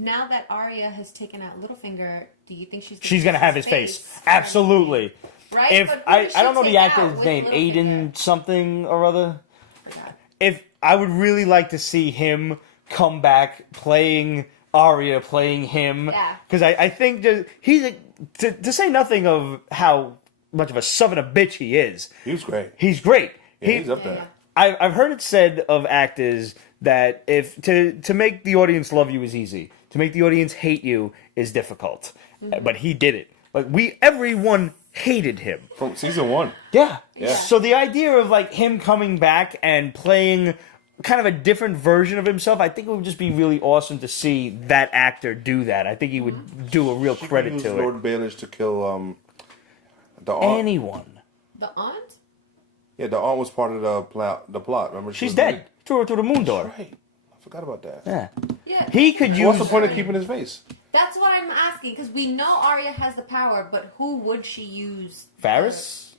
Now that Arya has taken out Littlefinger, do you think she's Gonna have his face. Absolutely. Right? If But who I does don't know she the take actor's out with name, Littlefinger? Aiden something or other. Forgot. If I would really like to see him come back playing Arya, playing him, Yeah. because I think that he's to say nothing of how much of a son of a bitch he is. He was great. He's great. Yeah, he's up there. Yeah. I've heard it said of actors that if to make the audience love you is easy, to make the audience hate you is difficult. But he did it. Like everyone hated him. From season 1. Yeah. Yeah. So the idea of like him coming back and playing kind of a different version of himself, I think it would just be really awesome to see that actor do that. I think he would do a real credit Used to Lord it. Baelish to kill the aunt. Anyone. The aunt? Yeah, the aunt was part of the plot. Remember, She's dead. Threw her through the moon door. Right. I forgot about that. Yeah. Yeah. He could use. What's the point of keeping his face? That's what I'm asking, because we know Arya has the power, but who would she use? Varys?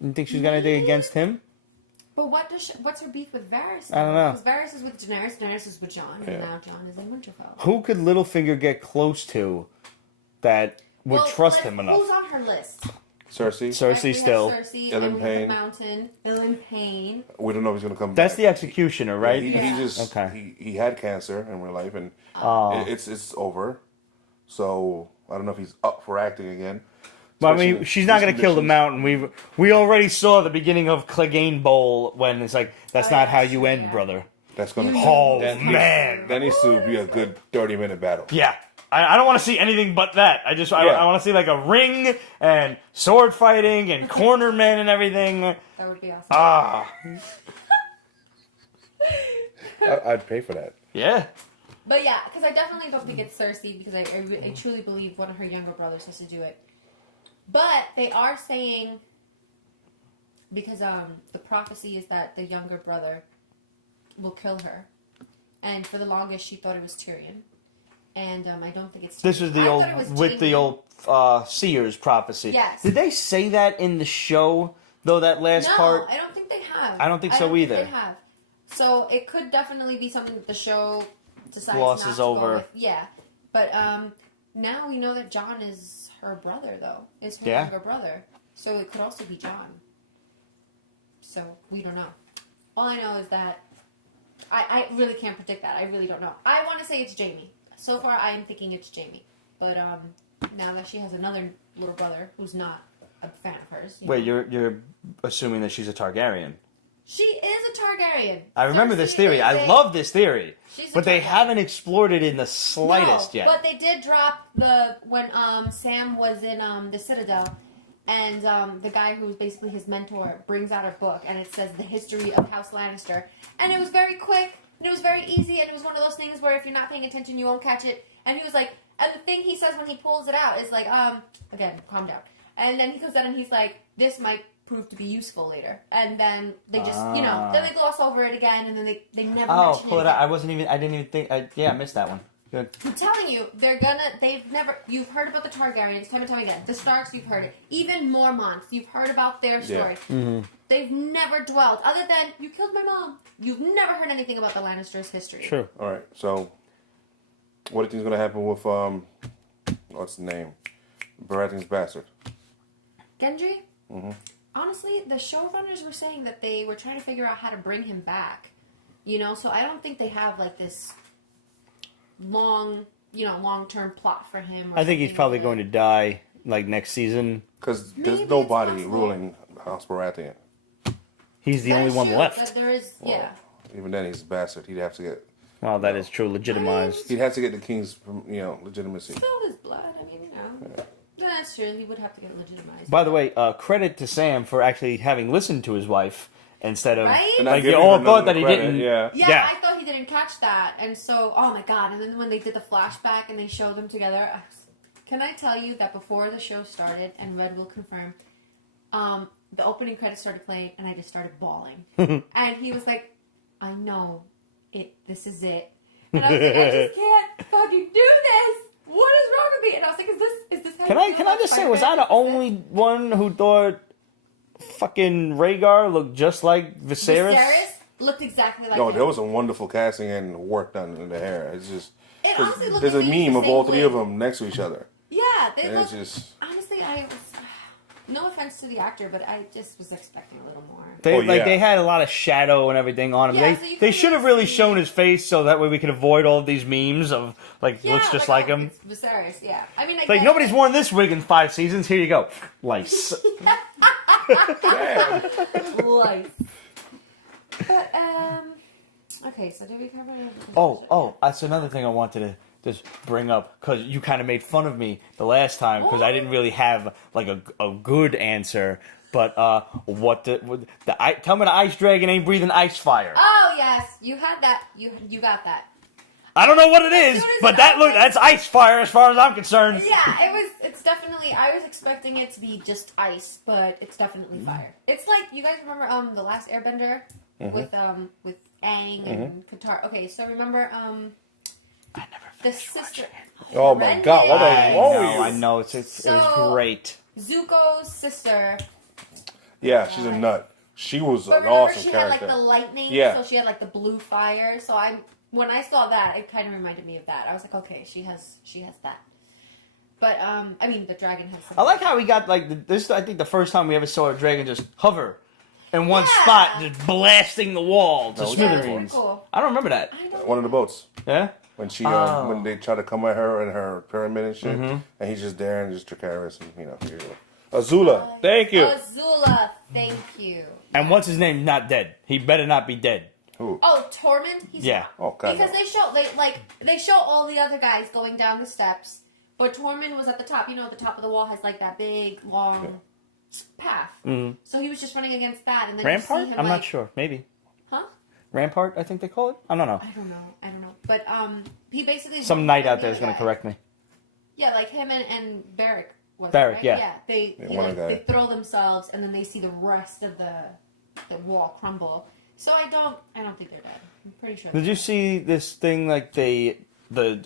You think she's got anything against him? But what's her beef with Varys? I don't know. Because Varys is with Daenerys, Daenerys is with Jon, and now Jon is in Winterfell. Who could Littlefinger get close to that would trust him enough? Who's on her list? Cersei. Cersei We still. have Cersei, Ellen and we have Payne. the Mountain, Ellen Payne. We don't know if he's gonna come That's back. the executioner, right? He Yeah. just he had cancer in real life, and Oh. it's over. So I don't know if he's up for acting again. Well, I Especially mean, in she's not these going to kill the conditions. mountain. We already saw the beginning of Clegane Bowl when it's like, that's Oh, not yeah, how you end, yeah. brother. That's gonna. Oh, that needs- man. that needs to be a good 30-minute battle. Yeah. I don't want to see anything but that. I Yeah. want to see like a ring and sword fighting and cornermen and everything. That would be awesome. Ah. I'd pay for that. Yeah. But yeah, because I definitely don't think it's Cersei, because I truly believe one of her younger brothers has to do it. But they are saying, because the prophecy is that the younger brother will kill her. And for the longest, she thought it was Tyrion. And I don't think it's Tyrion. This was the I old, thought it was with the Jaime. old Seers prophecy. Yes. Did they say that in the show, though, that last No, part? I don't think they have. I don't think so either. They have. So it could definitely be something that the show decides Glosses not to over. go with. Yeah, but now we know that Jon is her brother, though. Is her Yeah. younger brother. So it could also be Jon. So we don't know. All I know is that I really can't predict that. I really don't know. I want to say it's Jaime. So far, I am thinking it's Jaime. But now that she has another little brother who's not a fan of hers. Wait, know. you're assuming that she's a Targaryen. She is a Targaryen. I remember this Cersei theory. is I a- love this theory. She's a But they Targaryen. haven't explored it in the slightest No, yet. but they did drop when Sam was in the Citadel, and the guy who was basically his mentor brings out a book, and it says the history of House Lannister, and it was very quick, and it was very easy, and it was one of those things where if you're not paying attention, you won't catch it. And he was like, and the thing he says when he pulls it out is like, again, calm down. And then he comes out and he's like, this might prove to be useful later. And then they just, then they gloss over it again, and then they never Oh, mention pull it again. out. I didn't even think. I missed that one. Good. I'm telling you, you've heard about the Targaryens time and time again. The Starks, you've heard it. Even Mormonts, you've heard about their story. Mm-hmm. They've never dwelled, other than, you killed my mom. You've never heard anything about the Lannisters' history. True. All right. So, what do you think is gonna happen with what's the name? Baratheon's bastard. Gendry? Mm-hmm. Honestly, the showrunners were saying that they were trying to figure out how to bring him back. So I don't think they have, like, this long-term plot for him. I think he's probably going to die like next season. Because Maybe there's it's nobody possible. ruling House Baratheon. He's the only one left. That there is, yeah. Even then, he's a bastard. He'd have to get. Well, that is true. Legitimized. He'd have to get the king's, legitimacy. Spilled his blood. I mean, that's true. He would have to get legitimized. By the way, credit to Sam for actually having listened to his wife instead of Right? And not like you giving all her thought none of that he the credit, didn't. Yeah. Yeah, I thought he didn't catch that, and so, oh my god! And then when they did the flashback and they showed them together, can I tell you that before the show started, and Red will confirm, the opening credits started playing, and I just started bawling, and he was like, "I know, this is it," and I was like, "I just can't fucking do this. What is wrong with me?" And I was like, "Is this how Can you I feel can I about just say, was I Spider-Man? the only one who thought fucking Rhaegar looked just like Viserys? Viserys looked exactly like No, him. there was some wonderful casting and work done in the hair. It's just. It honestly looked There's like a they used meme the of same all three of wig. them next to each other. Yeah, they And look. it's just. Honestly, I was. No offense to the actor, but I just was expecting a little more. They Oh, yeah. they had a lot of shadow and everything on him. Yeah, so they you they couldn't should have really really see- shown his face so that way we could avoid all of these memes of like he looks just like him. It's Viserys, yeah. I mean, I It's like get nobody's it. worn this wig in 5 seasons. Here you go, lice. Life. But okay. So did we cover everything? That's another thing I wanted to just bring up because you kind of made fun of me the last time because I didn't really have like a good answer. But tell me the ice dragon ain't breathing ice fire. Oh yes, you had that. You got that. I don't know what it is, soon as but it that's ice fire as far as I'm concerned. Yeah, it's definitely. I was expecting it to be just ice, but it's definitely fire. It's like you guys remember the last Airbender with Aang and Qatar. Okay, so remember the sister. Oh my God! What I know. It was So- great. Zuko's sister. Yeah, she's a nut. She was But an remember, awesome she character. had like the lightning. Yeah. So she had like the blue fire. So when I saw that, it kind of reminded me of that. I was like, okay, she has that. But I mean, the dragon has. I like how we got like this. I think the first time we ever saw a dragon just hover in one Yeah. spot, just blasting the wall to That was smithereens. pretty cool. I don't remember that. I don't One of the boats. Yeah. When she Oh. when they try to come at her in her pyramid and shit, Mm-hmm. and he's just there and just Dracarys and here you go. Azula, thank you. Azula, thank you. And what's his name? Not dead. He better not be dead. Who? Oh, Tormund. He's Yeah. Oh God. because no. they show all the other guys going down the steps, but Tormund was at the top. You know, the top of the wall has like that big long path. Mhm. So he was just running against that, and then you see Rampart? him, I'm like, not sure. Maybe. Huh? Rampart, I think they call it. I don't know. I don't know. But he basically Some knight out the there is other going to guy. correct me. Yeah, like him and Barrack. Was Barrack, right? yeah. Yeah, they one guy. they throw themselves, and then they see the rest of the wall crumble. So I don't think they're dead. I'm pretty sure. Did you see this thing like the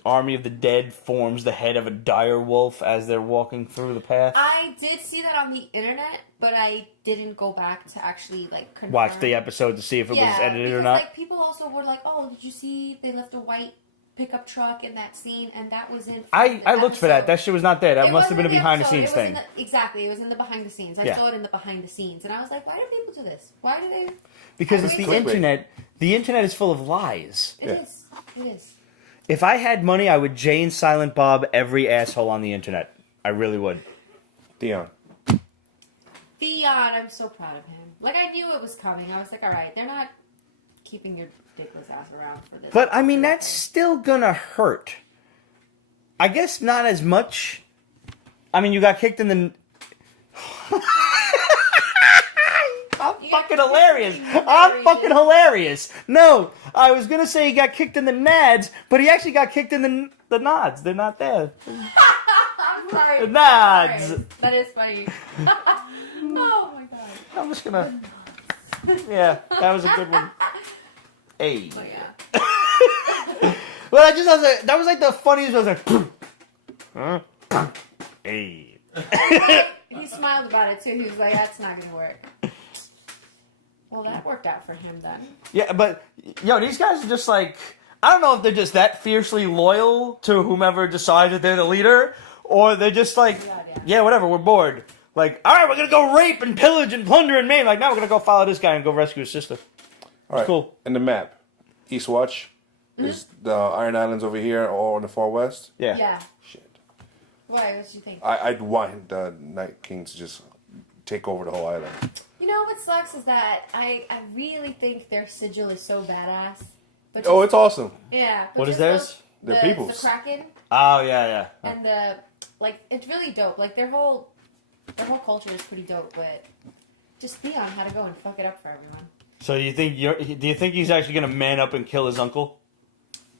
army of the dead forms the head of a dire wolf as they're walking through the path? I did see that on the internet, but I didn't go back to actually like confirm. Watch the episode to see if it was edited or not. Like people also were like, "Oh, did you see they left a white pickup truck in that scene?" And that was in. I looked for that. episode. That shit was not there. That It must have wasn't been a in the behind the episode, scenes it was thing. in exactly, it was in the behind the scenes. I Yeah. saw it in the behind the scenes, and I was like, "Why do people do this? Why do they?" Because Why it's do the they- internet. The internet is full of lies. It is. It is. If I had money, I would Jane Silent Bob every asshole on the internet. I really would. Theon. Theon, I'm so proud of him. Like I knew it was coming. I was like, "All right, they're not keeping your ridiculous ass around for this." But I mean, that's still gonna hurt. I guess not as much. I mean, you got kicked in the. I'm fucking hilarious. I'm fucking hilarious. No, I was gonna say he got kicked in the nads, but he actually got kicked in the nods. They're not there. I'm sorry. The nods. Sorry. That is funny. Oh my god. I'm just gonna. Yeah, that was a good one. Hey. Oh yeah. Well, I was like, that was like the funniest. I was like, huh? Hey. He smiled about it too. He was like, "That's not gonna work." Well, that worked out for him then. Yeah, but yo, these guys are just like, I don't know if they're just that fiercely loyal to whomever decides that they're the leader, or they're just like, yeah, whatever, we're bored. Like, all right, we're gonna go rape and pillage and plunder and maim. Like, now we're gonna go follow this guy and go rescue his sister. All right. Cool. And the map. Eastwatch is the Iron Islands over here, or in the far west. Yeah. Yeah. Shit. Why? What did you think? I'd want the Night King to just take over the whole island. You know what sucks is that I really think their sigil is so badass. But Oh, it's awesome. yeah. But What is just theirs? those- They're peoples. The Kraken Oh yeah. and the it's really dope. Like their whole culture is pretty dope. But just Theon had to go and fuck it up for everyone. So do you think he's actually gonna man up and kill his uncle?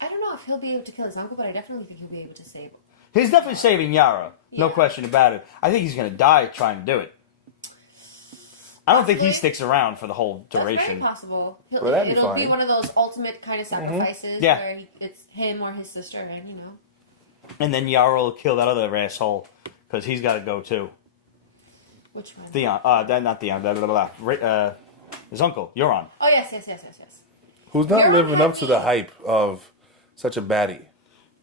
I don't know if he'll be able to kill his uncle, but I definitely think he'll be able to save him. He's definitely saving Yara. No Yeah. question about it. I think he's gonna die trying to do it. I don't think he Possibly. sticks around for the whole That's very duration. possible. Well, that'd be It'll be fine. one of those ultimate kind of sacrifices Yeah. where it's him or his sister, and you know. And then Yara will kill that other asshole because he's got to go too. Which one? Theon, not Theon, blah, blah, blah, blah. His uncle, Euron. Oh yes. Who's not You're living up to the happy. hype of such a baddie?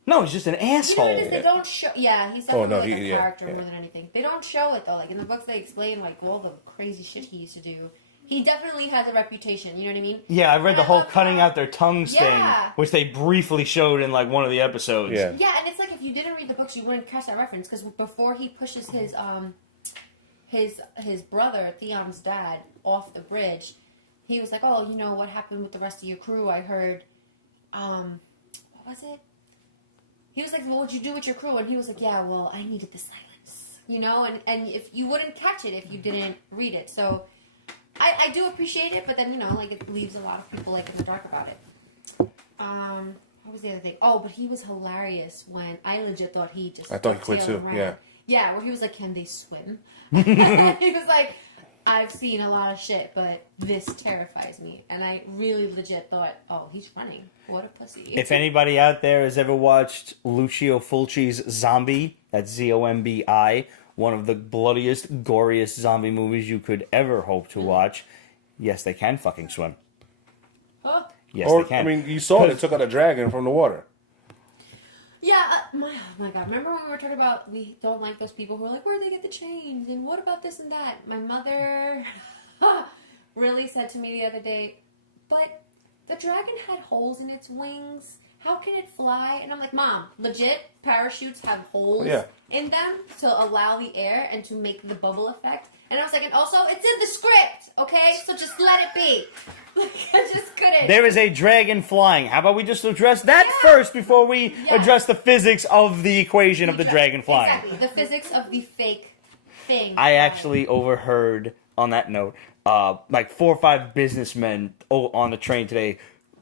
No, he's just an You know asshole. what it is? They don't show. Yeah, he's definitely no, like a yeah, character yeah. more than anything. They don't show it though. Like in the books, they explain like all the crazy shit he used to do. He definitely has a reputation. You know what I mean? Yeah, I read And the I whole love cutting how- out their tongues Yeah. thing, which they briefly showed in like one of the episodes. Yeah. Yeah, and it's like if you didn't read the books, you wouldn't catch that reference because before he pushes his brother Theon's dad off the bridge, he was like, "Oh, you know what happened with the rest of your crew? I heard, what was it?" He was like, "Well, what'd you do with your crew?" And he was like, "Yeah, well, I needed the silence, you know." And if you wouldn't catch it if you didn't read it, so I do appreciate it, but then you know, like it leaves a lot of people like in the dark about it. What was the other thing? Oh, but he was hilarious when I legit thought he just. I thought he quit tailed too, him right. yeah. Yeah, where he was like, "Can they swim?" He was like, I've seen a lot of shit, but this terrifies me. And I really legit thought, oh, he's running. What a pussy. If anybody out there has ever watched Lucio Fulci's Zombie, that's Zombi, one of the bloodiest, goriest zombie movies you could ever hope to watch, yes, they can fucking swim. Huh? Yes, Or, they can. I mean, you saw they took out a dragon from the water. Yeah, oh my god. Remember when we were talking about we don't like those people who are like, where'd they get the chains? And what about this and that? My mother really said to me the other day, but the dragon had holes in its wings. How can it fly? And I'm like, Mom, legit, parachutes have holes in them to allow the air and to make the bubble effect. And I was like, and also, it's in the script, okay? So just let it be. I just couldn't. There is a dragon flying. How about we just address that first before we address the physics of the equation of the dragon flying? Exactly, the physics of the fake thing. I actually overheard, on that note, like 4 or 5 businessmen on the train today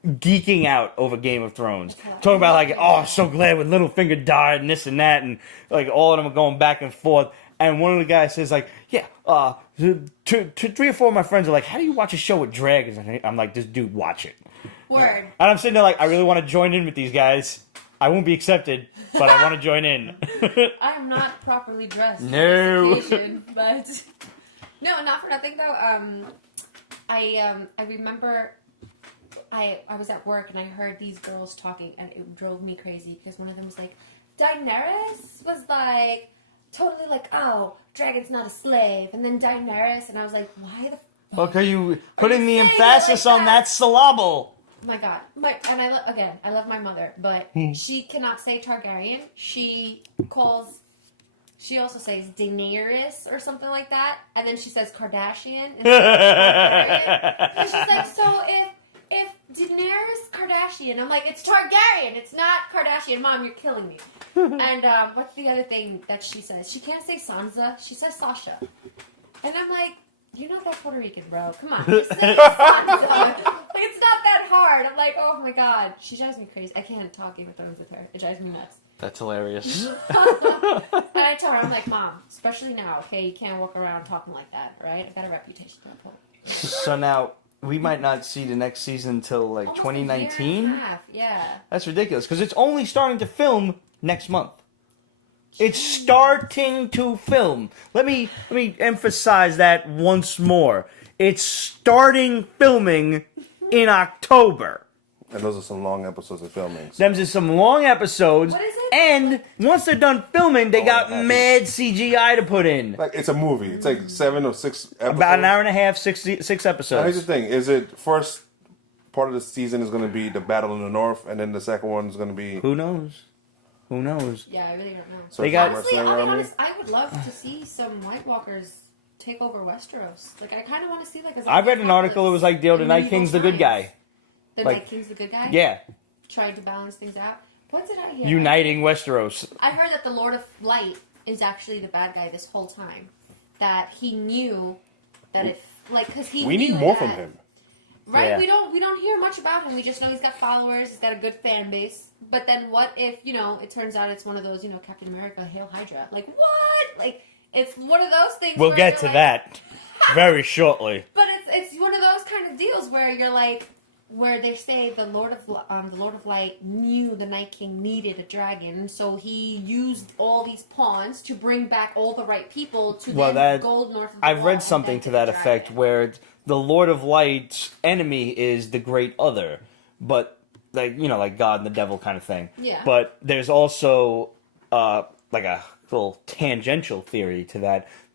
geeking out over Game of Thrones. Talking about like, oh, so glad when Littlefinger died and this and that, and like all of them are going back and forth. And one of the guys says like, yeah, 3 or 4 of my friends are like, how do you watch a show with dragons? And I'm like, just dude, watch it. Word. And I'm sitting there like, I really want to join in with these guys. I won't be accepted, but I want to join in. I am not properly dressed No. for this occasion, but no, not for nothing though. I remember I was at work and I heard these girls talking and it drove me crazy because one of them was like, Daenerys was like totally like, oh, dragon's not a slave, and then Daenerys, and I was like, why the Fuck are you putting the saying it emphasis like on that syllable? Oh my god. And I love my mother, but she cannot say Targaryen. She also says Daenerys or something like that, and then she says Kardashian. And she's like, so if Daenerys Kardashian, I'm like, it's Targaryen, it's not Kardashian. Mom, you're killing me. And what's the other thing that she says? She can't say Sansa, she says Sasha. And I'm like, you're not that Puerto Rican, bro. Come on, just say Sansa. Like, it's not that hard. I'm like, oh my god. She drives me crazy. I can't talk Game of Thrones with her. It drives me nuts. That's hilarious. And I told her, I'm like, Mom, especially now, okay, you can't walk around talking like that, right? I got a reputation to uphold. So now, we might not see the next season until like Almost 2019. a year and a half, yeah. That's ridiculous, because it's only starting to film next month. It's starting to film. Let me emphasize that once more. It's starting filming in October. And those are some long episodes of filming. Them's is some long episodes. What is it? And once they're done filming, they got mad CGI to put in. Like, it's a movie. It's like 7 or 6 episodes. About an hour and a half, six Now, episodes. here's the thing. Is it first part of the season is going to be the battle in the north, and then the second one is going to be... Who knows? Who knows? Yeah, I really don't know. They got- Honestly, Wrestling I'll be Army? honest, I would love to see some White Walkers take over Westeros. Like, I kind of want to see, like, a I read an article, it was like, the Night King's the good guy. The like- Night King's the good guy? Yeah. Tried to balance things out. What did I hear? Uniting Westeros. I heard that the Lord of Light is actually the bad guy this whole time. That he knew that if, like, because he We knew need more that- from him. Right? Yeah. We don't hear much about him. We just know he's got followers. He's got a good fan base. But then what if it turns out it's one of those Captain America, Hail Hydra? Like what? Like it's one of those things. We'll where get you're to like- that very shortly. But it's one of those kind of deals where you're like, where they say the Lord of Light knew the Night King needed a dragon, so he used all these pawns to bring back all the right people to the gold north of the I've wall read and something then to get that the effect dragon. where the Lord of Light's enemy is the Great Other, but like God and the devil kind of thing. Yeah. But there's also like a little tangential theory to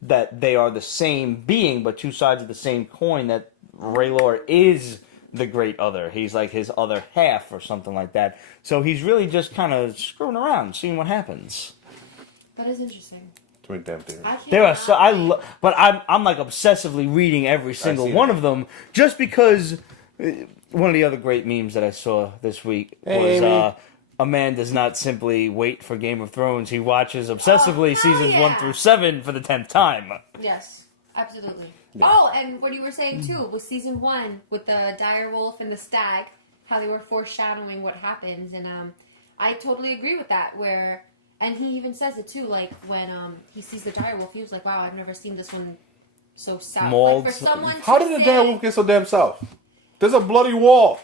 that they are the same being, but two sides of the same coin. That Raylor is the Great Other. He's like his other half or something like that. So he's really just kind of screwing around, seeing what happens. That is interesting. Too many damn theories. There are so but I'm like obsessively reading every single see one that. of them just because one of the other great memes that I saw this week was a man does not simply wait for Game of Thrones. He watches obsessively hell seasons yeah. 1 through 7 for the 10th time. Yes, absolutely. Oh, and what you were saying too was season 1 with the direwolf and the stag, how they were foreshadowing what happens, and I totally agree with that. And he even says it too, like when he sees the direwolf, he was like, "Wow, I've never seen this one so south. Molds. Like for someone How to did the say, damn wolf get so damn south? There's a bloody wall.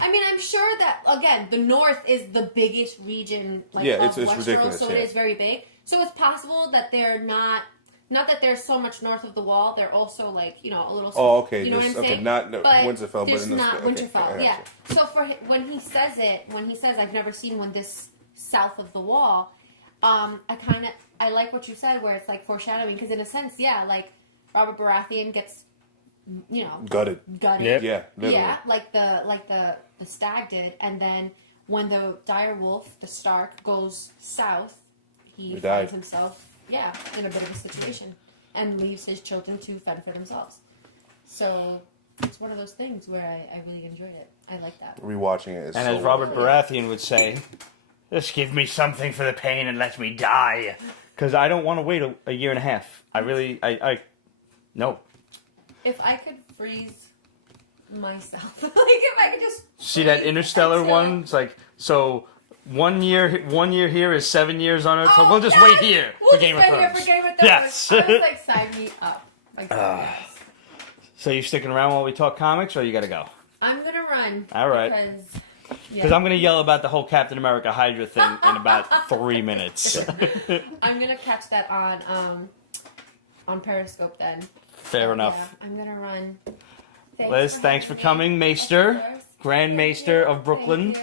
I mean, I'm sure that, again, the north is the biggest region of it's Westeros, ridiculous, so yeah. it is very big. So it's possible that they're not that they're so much north of the wall, they're also, like, a little... Oh, okay. You know what I'm okay, saying? not But Winterfell, there's but in not okay, Winterfell, I yeah. gotcha. So when he says, I've never seen one this south of the wall, I like what you said, where it's, like, foreshadowing, because in a sense, yeah, like, Robert Baratheon gets, Gutted. gutted. Yep. Yeah, literally. Yeah, like the stag did, and then when the dire wolf, the Stark, goes south, he died. finds himself, in a bit of a situation, and leaves his children to fend for themselves. So it's one of those things where I really enjoyed it. I like that. Rewatching it is And so as Robert Baratheon would say, just give me something for the pain and let me die. Because I don't want to wait a year and a half. No. If I could freeze myself, like if I could just See that freeze Interstellar until- one? It's like, so 1 year here is 7 years on Earth, so Oh, we'll just yes! wait here We'll for Game of spend here Thrones. for Game of Thrones. Yes. I was like, sign me up. Like, yes. So you sticking around while we talk comics, or you gotta go? I'm gonna run. All right. Because I'm gonna yell about the whole Captain America Hydra thing in about 3 minutes. I'm gonna catch that on Periscope then. Fair enough. Yeah, I'm gonna run. Liz, thanks for having coming, me. Maester. Of course. Grand Thank Maester you. of Brooklyn.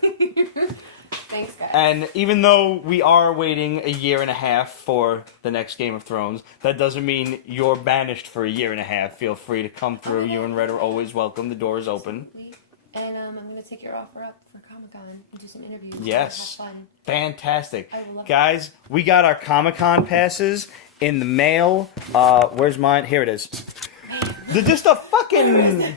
Thank you. Thanks, guys. And even though we are waiting a year and a half for the next Game of Thrones, that doesn't mean you're banished for a year and a half. Feel free to come through. Okay. You and Red are always welcome. The door is open. And I'm gonna take your offer up for Comic-Con and do some interviews. Yes. Have fun. Fantastic. I will love Guys, we got our Comic-Con passes in the mail. Where's mine? Here it is. They're just a fucking...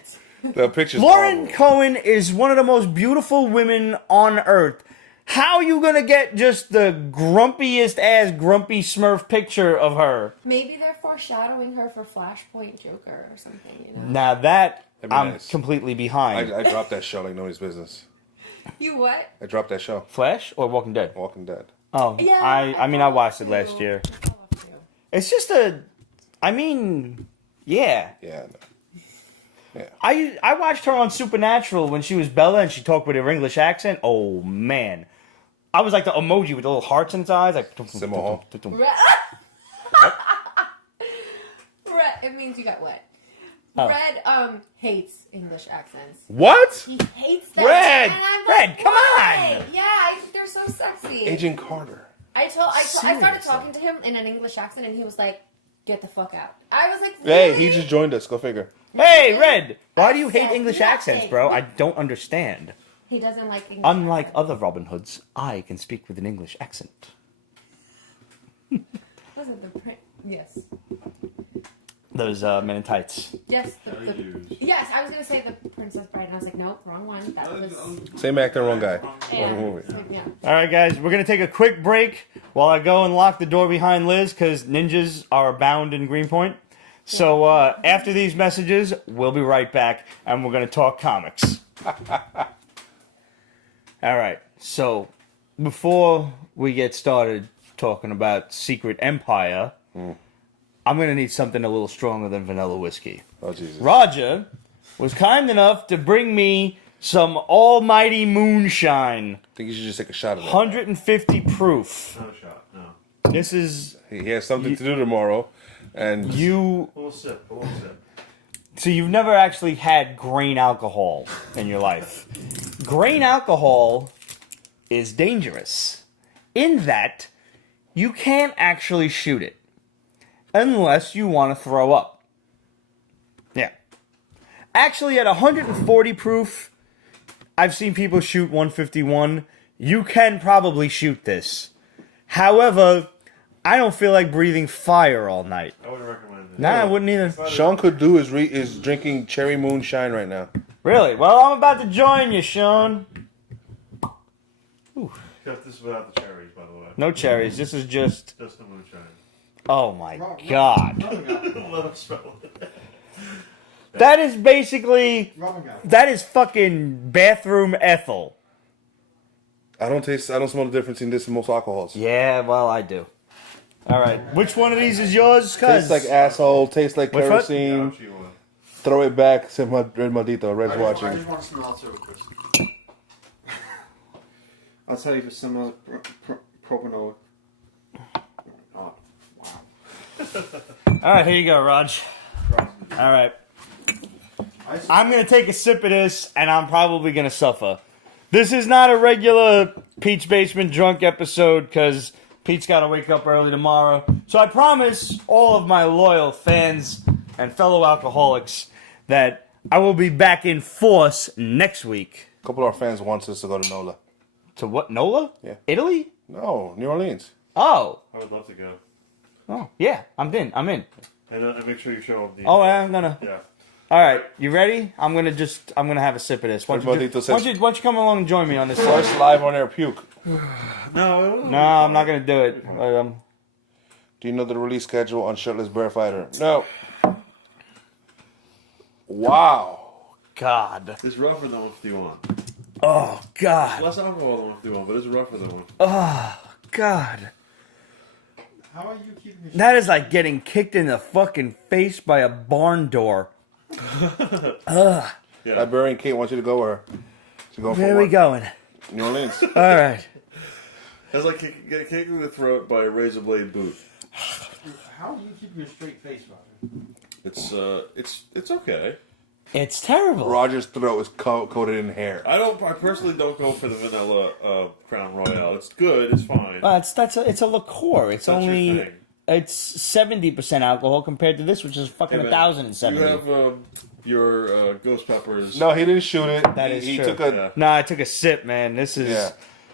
The picture's Lauren horrible. Cohen is one of the most beautiful women on earth. How you gonna get just the grumpiest ass grumpy Smurf picture of her? Maybe they're foreshadowing her for Flashpoint Joker or something. You know. Now that That'd be I'm nice. completely behind. I dropped that show like nobody's business. You what? I dropped that show. Flash or Walking Dead? Walking Dead. Oh, Yeah. I mean I watched it last too. year. I saw it too. It's just yeah. Yeah. No. I watched her on Supernatural when she was Bella and she talked with her English accent. Oh man, I was like the emoji with the little hearts in its eyes, like. Simone. Red, it means you got wet. Oh. Red hates English accents. What? He hates them. Red! And I'm Red, like, come why? on! Yeah, I think they're so sexy. Agent Carter. I started Seriously? talking to him in an English accent, and he was like, "Get the fuck out." I was like, Hey, really? he just joined us. Go figure. Hey, Red! Why do you hate said English nothing. accents, bro? I don't understand. He doesn't like English. Unlike accents. other Robin Hoods, I can speak with an English accent. Wasn't the print? Yes. Those men in tights. Yes. Yes, I was gonna say the Princess Bride, and I was like, nope, wrong one. That was. Same actor, wrong guy. Yeah. Wrong movie. So, yeah. All right, guys, we're gonna take a quick break while I go and lock the door behind Liz because ninjas are bound in Greenpoint. So after these messages, we'll be right back, and we're gonna talk comics. All right. So before we get started talking about Secret Empire, I'm gonna need something a little stronger than vanilla whiskey. Oh, Jesus. Roger was kind enough to bring me some almighty moonshine, I think you should just take a shot of that. 150 proof. No shot. No. This is He has something to do tomorrow, and you. A little sip. A little sip. So you've never actually had grain alcohol in your life. Grain alcohol is dangerous in that you can't actually shoot it unless you want to throw up. Yeah. Actually, at 140 proof, I've seen people shoot 151. You can probably shoot this. However, I don't feel like breathing fire all night. I wouldn't recommend it. Nah, I wouldn't either. Sean could do is drinking cherry moonshine right now. Really? Well, I'm about to join you, Sean. Cut this without the cherries, by the way. No cherries. This is just. Just the moonshine. Oh my God. Let him smell it. That is basically. Rubbing out. That is fucking bathroom ethyl. I don't smell the difference in this and most alcohols. Yeah, well, I do. All right. Which one of these is yours? Tastes like asshole. Tastes like Which one? kerosene. Throw it back. Say Red Maldito. Red's I watching. just want to smell it too, Chris. I'll tell you if it smells propanoic. Oh, wow. All right, here you go, Raj. All right. I'm going to take a sip of this, and I'm probably going to suffer. This is not a regular Pete's Basement drunk episode, because Pete's got to wake up early tomorrow. So I promise all of my loyal fans and fellow alcoholics that I will be back in force next week. A couple of our fans wants us to go to NOLA. To what, NOLA? Yeah. Italy? No, New Orleans. Oh. I would love to go. Oh, yeah, I'm in. And make sure you show them the. Oh, I'm going to. Yeah. All right, you ready? I'm gonna have a sip of this. Why don't you come along and join me on this? First live on air puke. No, I'm not gonna do it. Do you know the release schedule on Shirtless Bear Fighter? No. Wow. God. It's rougher than 151. Oh God. Less alcohol than 151, but it's rougher than one. Oh God. How are you keeping your That is like getting kicked in the fucking face by a barn door. Yeah. Librarian Kate wants you to go where? To go for Where are we work. going? New Orleans. All right. It's like getting kicked in the throat by a razor blade boot. How are you keeping your straight face, Roger? It's okay. It's terrible. Roger's throat is coated in hair. I personally don't go for the vanilla Crown Royale. It's good. It's fine. It's a liqueur. It's That's your only thing. it's 70% alcohol compared to this, which is fucking Hey, man, 1,070. You have your ghost peppers. No, he didn't shoot it. That is he true. took a. Yeah. No, I took a sip, man. This is. Yeah.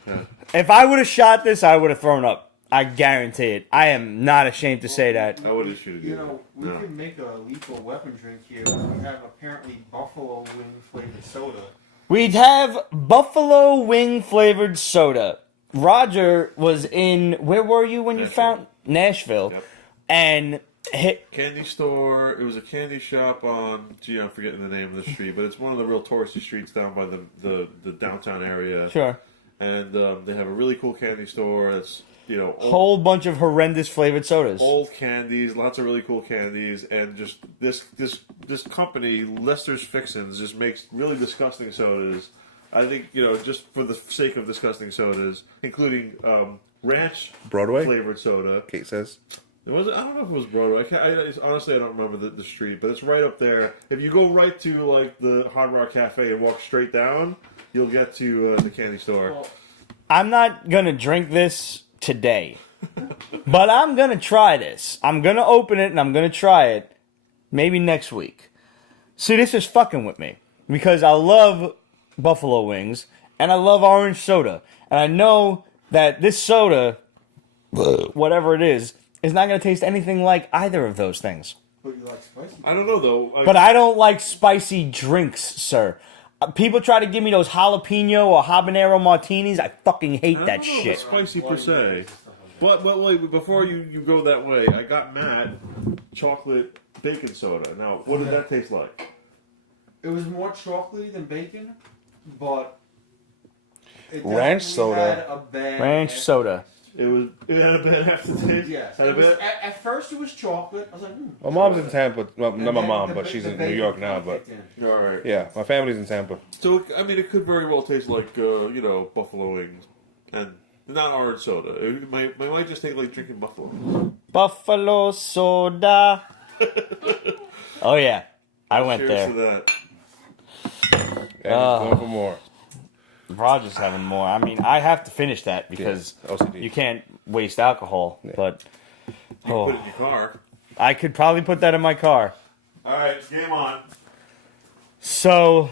Yeah. If I would have shot this, I would have thrown up. I guarantee it. I am not ashamed to say that. I would have shoot You know, we can make a lethal weapon drink here. We have apparently buffalo wing flavored soda. We'd have buffalo wing flavored soda. Roger was in. Where were you when you Nashville. found Nashville? Yep. And hit. Candy store. It was a candy shop on. Gee, I'm forgetting the name of the street, but it's one of the real touristy streets down by the downtown area. Sure. And they have a really cool candy store. That's old, Whole bunch of horrendous flavored sodas. old candies, lots of really cool candies, and just this company, Lester's Fixins, just makes really disgusting sodas. I think just for the sake of disgusting sodas, including ranch Broadway? flavored soda. Kate says. I don't know if it was Broadway. Honestly, I don't remember the street, but it's right up there. If you go right to like the Hard Rock Cafe and walk straight down, you'll get to the candy store. Well, I'm not gonna drink this today, but I'm gonna try this. I'm gonna open it and I'm gonna try it. Maybe next week. See, this is fucking with me because I love buffalo wings and I love orange soda, and I know that this soda, whatever it is not going to taste anything like either of those things. but you like spicy. I don't know though. But I don't like spicy drinks, sir. People try to give me those jalapeno or habanero martinis. I fucking hate I that don't know if shit. it's spicy per se. But wait, before you go that way, I got Matt chocolate bacon soda. Now, what did that taste like? It was more chocolatey than bacon, but it Ranch definitely soda. had a bad Ranch aftertaste. soda. It had a bad aftertaste. Yes. Had a It was, bad. at first it was chocolate. I was like, My mom's in Tampa. Well, And not my then mom, the but ba- she's the in New bacon York now. But kicked in. All right. yeah, my family's in Tampa. So it could very well taste like buffalo wings, and not orange soda. It might just taste like drinking buffalo. Buffalo soda. Oh yeah, I went Cheers there. to that. And he's going for more. Roger's having more. I mean, I have to finish that because Yeah, OCD. you can't waste alcohol. But You can put it in your car. I could probably put that in my car. All right, game on. So,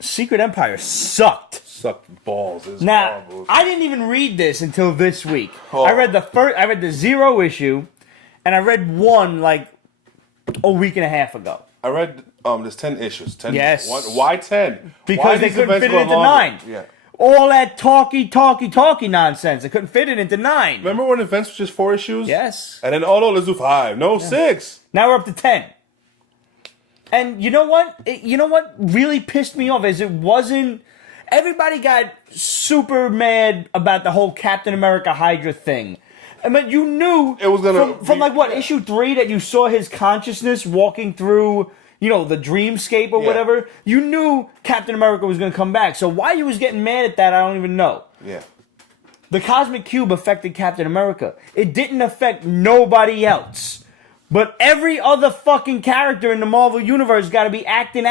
Secret Empire sucked. Sucked balls. It's Now, horrible. I didn't even read this until this week. Oh. I read the 0 issue, and I read 1 like a week and a half ago. I read there's 10 issues. 10. Yes. Why 10? Because Why they these couldn't events fit it go into longer? 9. Yeah. All that talky nonsense. They couldn't fit it into 9. Remember when events was just 4 issues? Yes. And then no, let's do 5. No, 6. Now we're up to 10. And you know what? You know what really pissed me off is it wasn't... Everybody got super mad about the whole Captain America Hydra thing. I mean, you knew It was gonna from be- like what yeah. issue 3 that you saw his consciousness walking through, you know, the dreamscape or Yeah. whatever. You knew Captain America was going to come back. So why you was getting mad at that, I don't even know. Yeah. The Cosmic Cube affected Captain America. It didn't affect nobody else. But every other fucking character in the Marvel Universe got to be acting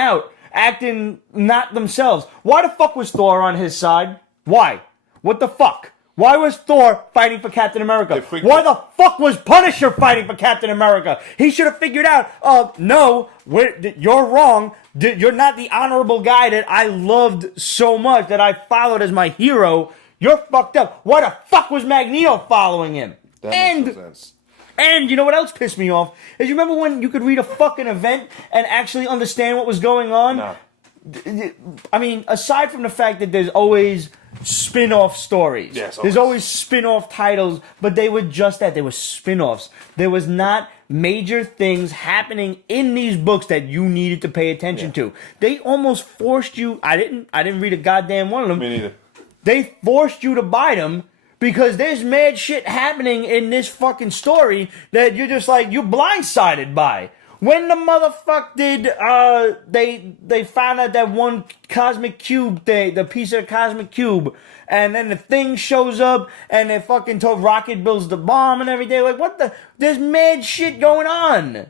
not themselves. Why the fuck was Thor on his side? Why? What the fuck? Why was Thor fighting for Captain America? Why the fuck was Punisher fighting for Captain America? He should have figured out, no, you're wrong. You're not the honorable guy that I loved so much, that I followed as my hero. You're fucked up. Why the fuck was Magneto following him? That makes no sense. And you know what else pissed me off? Is you remember when you could read a fucking event and actually understand what was going on? No. I mean, aside from the fact that there's always spin-off stories. Yes, there's always spin-off titles, but they were just that. They were spin-offs. There was not major things happening in these books that you needed to pay attention to. They almost forced you. I didn't read a goddamn one of them. Me neither. They forced you to buy them because there's mad shit happening in this fucking story that you're just like, you're blindsided by. When the motherfucker did, they found out that one cosmic cube thing, the piece of the cosmic cube, and then the thing shows up, and they fucking told Rocket builds the bomb and everything. Like, what the? There's mad shit going on.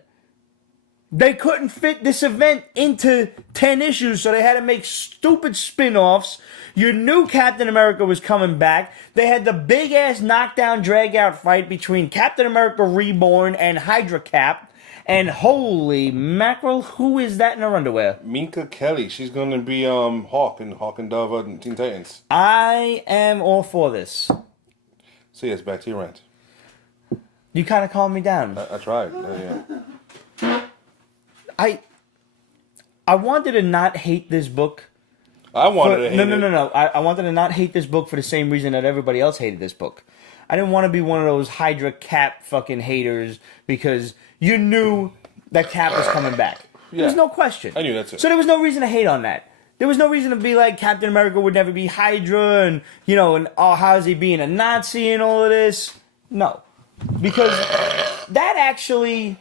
They couldn't fit this event into 10 issues, so they had to make stupid spin-offs. You knew Captain America was coming back. They had the big-ass knockdown, drag-out fight between Captain America Reborn and Hydra Cap. And holy mackerel, who is that in her underwear? Minka Kelly. She's going to be Hawk and Dove and Teen Titans. I am all for this. So yes, back to your rant. You kind of calmed me down. I tried. Yeah. I wanted to not hate this book. I wanted to hate it. No. I wanted to not hate this book for the same reason that everybody else hated this book. I didn't want to be one of those Hydra Cap fucking haters because you knew that Cap was coming back. Yeah. There's no question. I knew that too. So there was no reason to hate on that. There was no reason to be like Captain America would never be Hydra and, you know, and oh, how's he being a Nazi and all of this? No. Because that actually,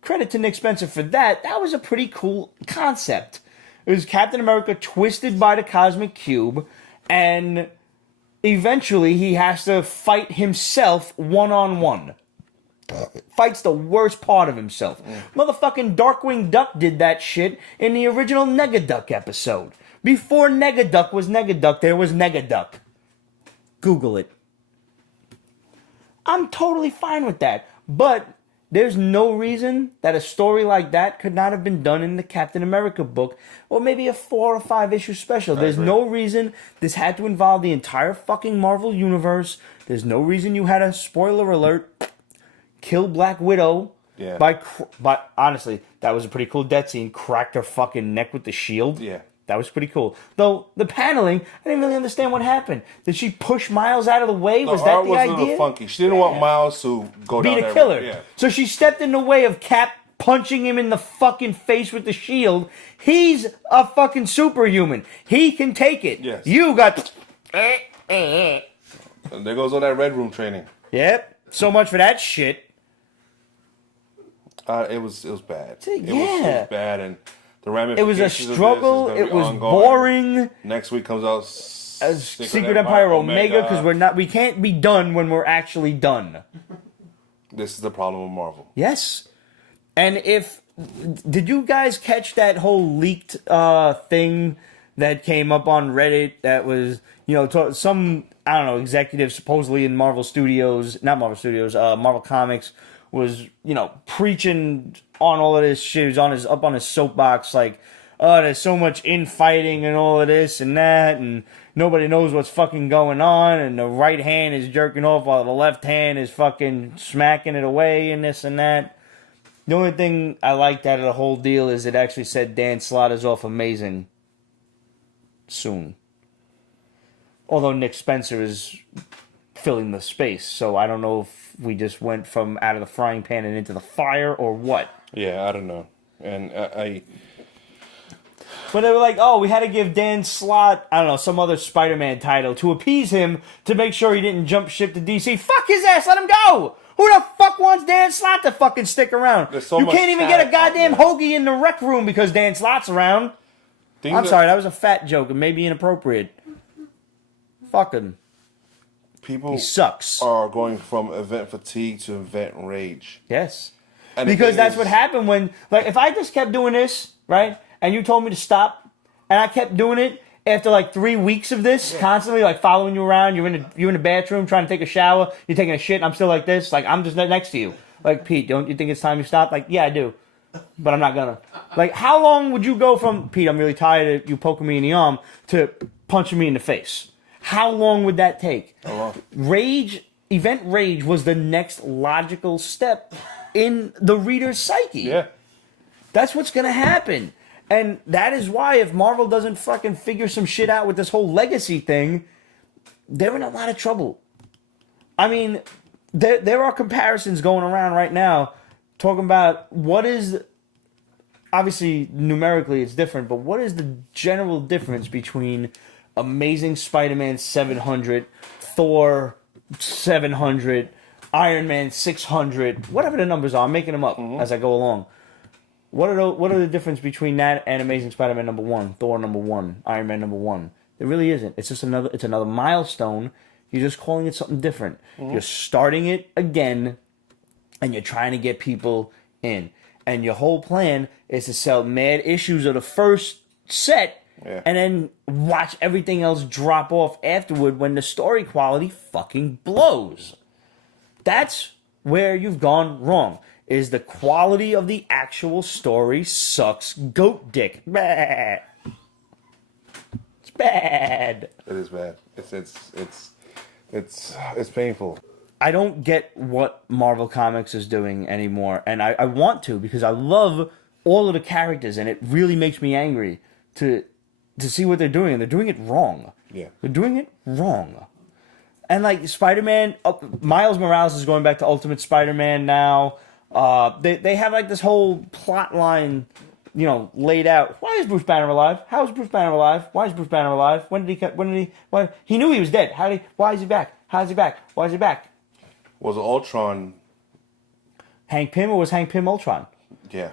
credit to Nick Spencer for that, that was a pretty cool concept. It was Captain America twisted by the Cosmic Cube, and eventually he has to fight himself one-on-one. Fights the worst part of himself. Motherfucking Darkwing Duck did that shit in the original Negaduck episode. Before Negaduck was Negaduck, there was Negaduck. Google it. I'm totally fine with that. But there's no reason that a story like that could not have been done in the Captain America book, or maybe a 4 or 5 issue special. There's no reason this had to involve the entire fucking Marvel Universe. There's no reason you had a, spoiler alert, kill Black Widow. Yeah. By honestly, that was a pretty cool death scene. Cracked her fucking neck with the shield. Yeah. That was pretty cool. Though the paneling, I didn't really understand what happened. Did she push Miles out of the way? Was that art the was a idea? little funky. She didn't want Miles to go Be down the that killer. road. Yeah. So she stepped in the way of Cap punching him in the fucking face with the shield. He's a fucking superhuman. He can take it. Yes. You got... And there goes all that Red Room training. Yep. So much for that shit. It was bad. It Yeah. was bad, and the It ramifications was a of this is struggle. gonna It be was ongoing. boring. Next week comes out Secret Empire Omega, because we can't be done when we're actually done. This is the problem with Marvel. Yes. And did you guys catch that whole leaked thing that came up on Reddit that was, you know, some, I don't know, executive supposedly in Marvel Comics was, you know, preaching on all of this shit. He was up on his soapbox like, oh, there's so much infighting and all of this and that, and nobody knows what's fucking going on, and the right hand is jerking off while the left hand is fucking smacking it away and this and that. The only thing I liked out of the whole deal is it actually said Dan Slaughter's off Amazing soon. Although Nick Spencer is filling the space, so I don't know if we just went from out of the frying pan and into the fire or what. Yeah, I don't know. And when they were like, oh, we had to give Dan Slott, I don't know, some other Spider-Man title to appease him to make sure he didn't jump ship to DC. Fuck his ass, let him go! Who the fuck wants Dan Slott to fucking stick around? You can't even get a goddamn hoagie in the rec room because Dan Slott's around. I'm sorry, that was a fat joke and maybe inappropriate. Fucking. People he sucks. Are going from event fatigue to event rage. Yes. And because that's what happened when, like, if I just kept doing this, right, and you told me to stop, and I kept doing it, after like 3 weeks of this, constantly like following you around, you're in the bathroom trying to take a shower, you're taking a shit, and I'm still like this, like I'm just next to you. Like, Pete, don't you think it's time you stop? Like, yeah, I do. But I'm not gonna. Like, how long would you go from, Pete, I'm really tired of you poking me in the arm, to punching me in the face? How long would that take? Event rage was the next logical step in the reader's psyche. Yeah. That's what's gonna happen. And that is why if Marvel doesn't fucking figure some shit out with this whole legacy thing, they're in a lot of trouble. I mean, there are comparisons going around right now talking about what is, obviously numerically it's different, but what is the general difference between Amazing Spider-Man 700, Thor 700, Iron Man 600, whatever the numbers are, I'm making them up as I go along. What are the difference between that and Amazing Spider-Man #1, Thor #1, Iron Man #1? There really isn't. It's just another milestone. You're just calling it something different. You're starting it again, and you're trying to get people in. And your whole plan is to sell mad issues of the first set, and then watch everything else drop off afterward when the story quality fucking blows. That's where you've gone wrong. Is the quality of the actual story sucks goat dick. Bah. It's bad. It is bad. It's painful. I don't get what Marvel Comics is doing anymore, and I want to because I love all of the characters, and it really makes me angry to see what they're doing, and they're doing it wrong. Yeah. They're doing it wrong. And like Spider-Man, Miles Morales is going back to Ultimate Spider-Man now. They have like this whole plot line, laid out. Why is Bruce Banner alive? How is Bruce Banner alive? Why is Bruce Banner alive? He knew he was dead. Why is he back? How is he back? Why is he back? Was Ultron Hank Pym, or was Hank Pym Ultron? Yeah.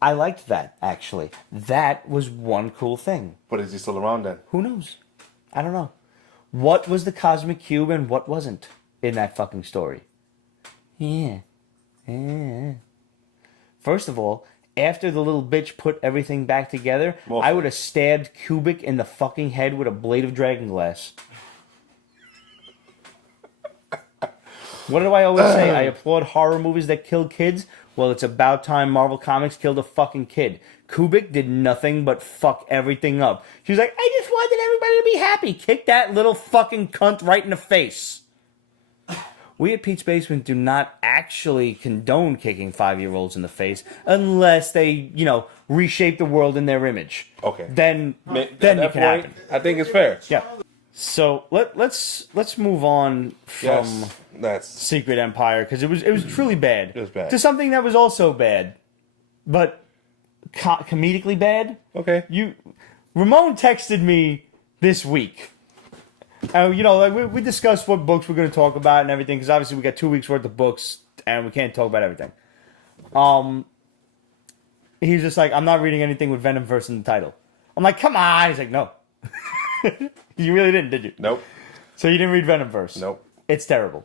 I liked that, actually. That was one cool thing. But is he still around then? Who knows? I don't know. What was the Cosmic Cube and what wasn't in that fucking story? Yeah. First of all, after the little bitch put everything back together, I would have stabbed Kubrick in the fucking head with a blade of dragon glass. What do I always say? I applaud horror movies that kill kids. Well, it's about time Marvel Comics killed a fucking kid. Kubrick did nothing but fuck everything up. She was like, I just wanted everybody to be happy. Kick that little fucking cunt right in the face. We at Pete's Basement do not actually condone kicking 5-year-olds in the face unless they, reshape the world in their image. Okay. Then it can happen. I think it's fair. Yeah. So let's move on from Secret Empire because it was truly bad. It was bad. To something that was also bad, but comedically bad. Okay. Ramon texted me this week. We discussed what books we're going to talk about and everything because obviously we got 2 weeks worth of books and we can't talk about everything. He's just like, I'm not reading anything with Venomverse in the title. I'm like, come on. He's like, no. You really didn't, did you? Nope. So you didn't read Venomverse? Nope. It's terrible.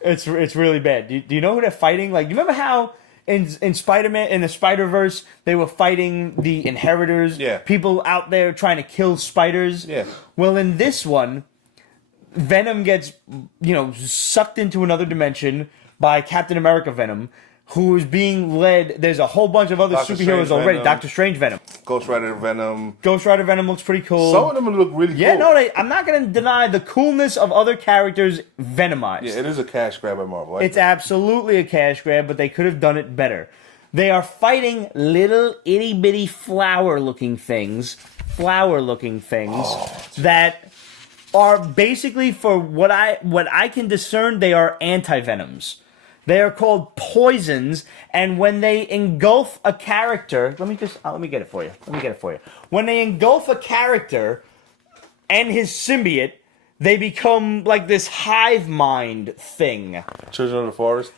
It's really bad. Do you know who they're fighting? Like, you remember how in Spider-Man, in the Spider-Verse, they were fighting the Inheritors? Yeah. People out there trying to kill spiders? Yeah. Well, in this one, Venom gets, sucked into another dimension by Captain America Venom, who is being led. There's a whole bunch of other Doctor superheroes Strange already. Venom. Doctor Strange Venom. Ghost Rider Venom. Ghost Rider Venom looks pretty cool. Some of them look really cool. Yeah, no, I'm not going to deny the coolness of other characters Venomized. Yeah, it is a cash grab by Marvel. It's absolutely a cash grab, but they could have done it better. They are fighting little itty bitty flower looking things that are basically, for what I can discern, they are anti-venoms. They are called poisons, and when they engulf a character, let me get it for you. When they engulf a character and his symbiote, they become like this hive mind thing. Children of the Forest.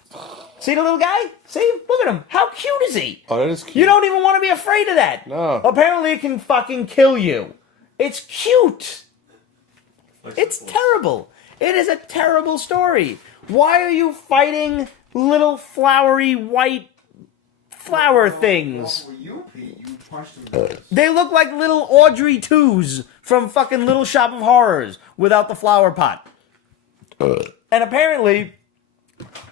See the little guy? See? Look at him. How cute is he? Oh, that is cute. You don't even want to be afraid of that. No. Apparently it can fucking kill you. It's cute. It's terrible. It is a terrible story. Why are you fighting little flowery white flower things? Well, for you, Pete, you punched them. They look like little Audrey 2s from fucking Little Shop of Horrors without the flower pot. And apparently,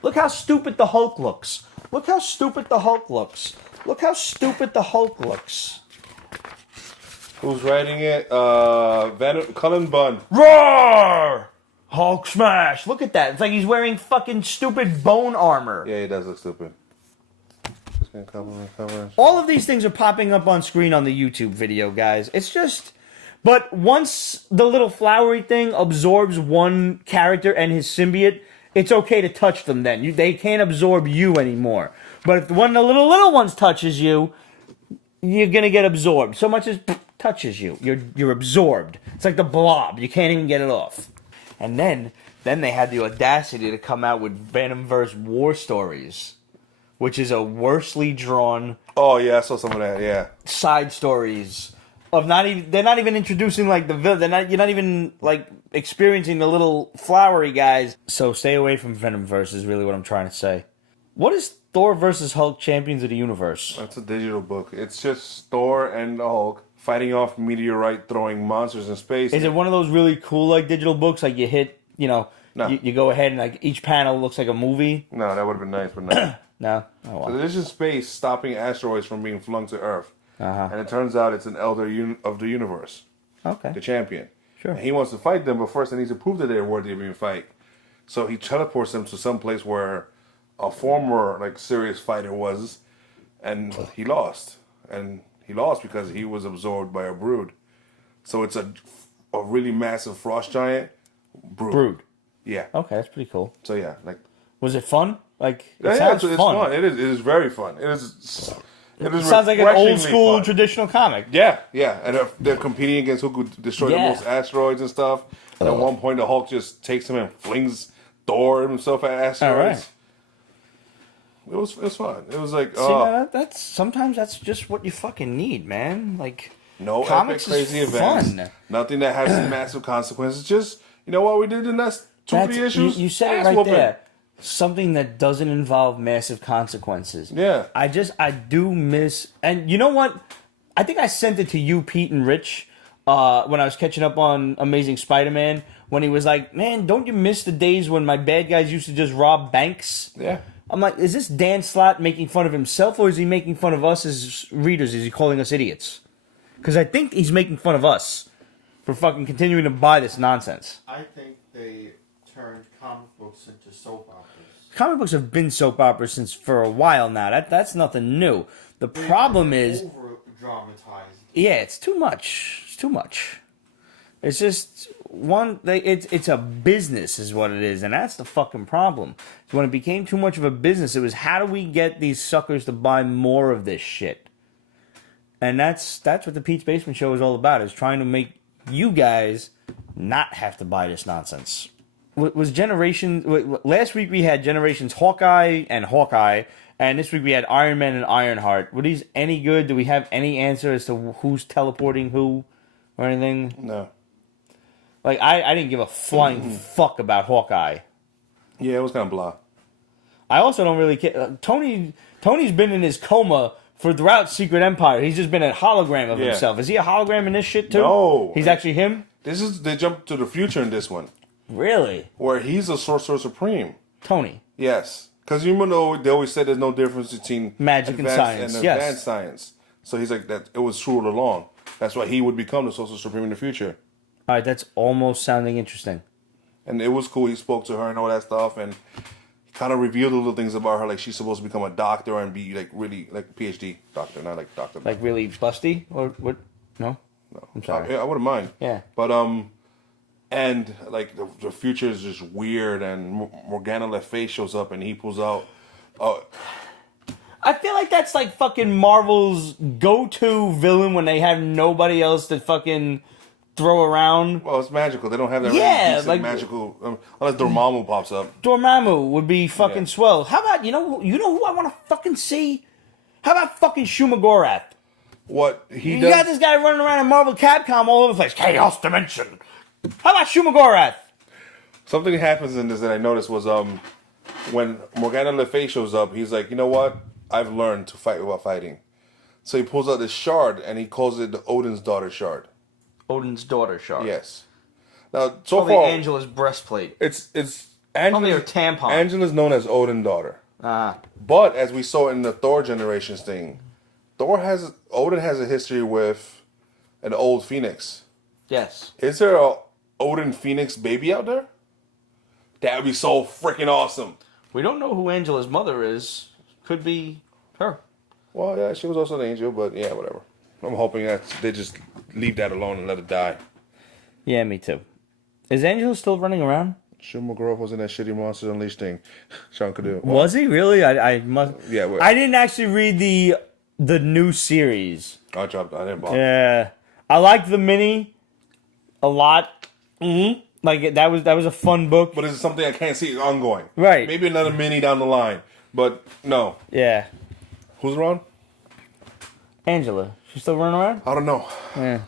look how stupid the Hulk looks. Look how stupid the Hulk looks. Look how stupid the Hulk looks. Who's writing it? Cullen Bunn. Roar! Hulk smash! Look at that. It's like he's wearing fucking stupid bone armor. Yeah, he does look stupid. Just gonna cover. All of these things are popping up on screen on the YouTube video, guys. It's just... But once the little flowery thing absorbs one character and his symbiote, it's okay to touch them then. They can't absorb you anymore. But if one of the little ones touches you, you're gonna get absorbed. So much as touches you, you're absorbed. It's like the Blob. You can't even get it off. And then they had the audacity to come out with Venomverse War Stories, which is a worsely drawn. Oh yeah, I saw some of that. Yeah. Side stories of they're not even introducing like the villain. You're not even like experiencing the little flowery guys. So stay away from Venomverse is really what I'm trying to say. What is Thor versus Hulk Champions of the Universe? That's a digital book. It's just Thor and the Hulk fighting off meteorite throwing monsters in space. Is it one of those really cool like digital books like you hit, No. you go ahead and like each panel looks like a movie? No, that would have been nice, but no. No? Oh well. So there's just space stopping asteroids from being flung to Earth. Uh-huh. And it turns out it's an elder of the universe, Okay. the champion. Sure. And he wants to fight them, but first they need to prove that they're worthy of being fight. So he teleports them to some place where a former like serious fighter was, and he lost. And he lost because he was absorbed by a brood. So it's a really massive frost giant brood. Yeah. Okay, that's pretty cool. So yeah, like Was it fun? Like it yeah, sounds it's fun. fun. It is very fun. It is Sounds like an old refreshingly school fun. traditional comic. Yeah, yeah, and they're competing against who could destroy the Yeah. most asteroids and stuff. And at one point, the Hulk just takes him and flings Thor himself at asteroids. It was fun. It was like That's sometimes that's just what you fucking need, man. Like no comics epic crazy is events, fun. nothing that has massive consequences. Just you know what we did in that two That's, issues. you said it Ass right whooping. there. Something that doesn't involve massive consequences. Yeah. I do miss, and you know what? I think I sent it to you, Pete and Rich, when I was catching up on Amazing Spider-Man, when he was like, man, don't you miss the days when my bad guys used to just rob banks? Yeah. I'm like, is this Dan Slott making fun of himself, or is he making fun of us as readers? Is he calling us idiots? Because I think he's making fun of us for fucking continuing to buy this nonsense. I think they turned comic books into soap operas. Comic books have been soap operas since for a while now. That's nothing new. The problem is, Over dramatized. yeah, it's too much. It's too much. It's just it's a business is what it is, and that's the fucking problem. So when it became too much of a business, it was how do we get these suckers to buy more of this shit? And that's what the Pete's Basement Show is all about, is trying to make you guys not have to buy this nonsense. Was Generations... Last week we had Generations Hawkeye, and this week we had Iron Man and Ironheart. Were these any good? Do we have any answer as to who's teleporting who or anything? No. Like, I didn't give a flying fuck about Hawkeye. Yeah, it was kind of blah. I also don't really care. Tony's been in his coma throughout Secret Empire. He's just been a hologram of himself. Is he a hologram in this shit too? No. He's actually him? They jumped to the future in this one. Really? Where he's a Sorcerer Supreme. Tony. Yes. Because you know they always said there's no difference between magic and science. And advanced science. So he's like, that. It was true all along. That's why he would become the Sorcerer Supreme in the future. All right, that's almost sounding interesting. And it was cool. He spoke to her and all that stuff, and he kind of revealed a little things about her, like she's supposed to become a doctor and be like really like a PhD doctor, not like doctor. Like really busty or what? No. No, I'm sorry. I wouldn't mind. Yeah. But And like the future is just weird, and Morgana Le Fay shows up and he pulls out. I feel like that's like fucking Marvel's go-to villain when they have nobody else to fucking throw around. Well, it's magical. They don't have that really decent like magical unless Dormammu pops up. Dormammu would be fucking swell. How about you know who I want to fucking see? How about fucking Shumagorath? What he You does? got this guy running around in Marvel Capcom all over the place. Chaos Dimension. How about Shumagorath? Something happens in this that I noticed was when Morgana Le Fay shows up, he's like, you know what? I've learned to fight without fighting. So he pulls out this shard and he calls it the Odin's daughter shard. Odin's daughter shard. Yes. Now so Probably far Angela's breastplate. it's Probably her Angela's, tampon. Angela's known as Odin's daughter. But as we saw in the Thor Generations thing, Odin has a history with an old Phoenix. Yes. Is there a Odin Phoenix baby out there? That would be so freaking awesome. We don't know who Angela's mother is. Could be her. Well, yeah, she was also an angel, but yeah, whatever. I'm hoping that they just leave that alone and let it die. Yeah, me too. Is Angela still running around? McGraw was in that shitty Monsters Unleashed thing. Sean could do it. Was he really? I must. Yeah, I didn't actually read the new series. I didn't bother. Yeah, I liked the mini a lot. Mm-hmm. Like that was a fun book. But it's something I can't see ongoing. Right. Maybe another mini down the line. But no. Yeah. Who's around? Angela. She's still running around? I don't know. Yeah.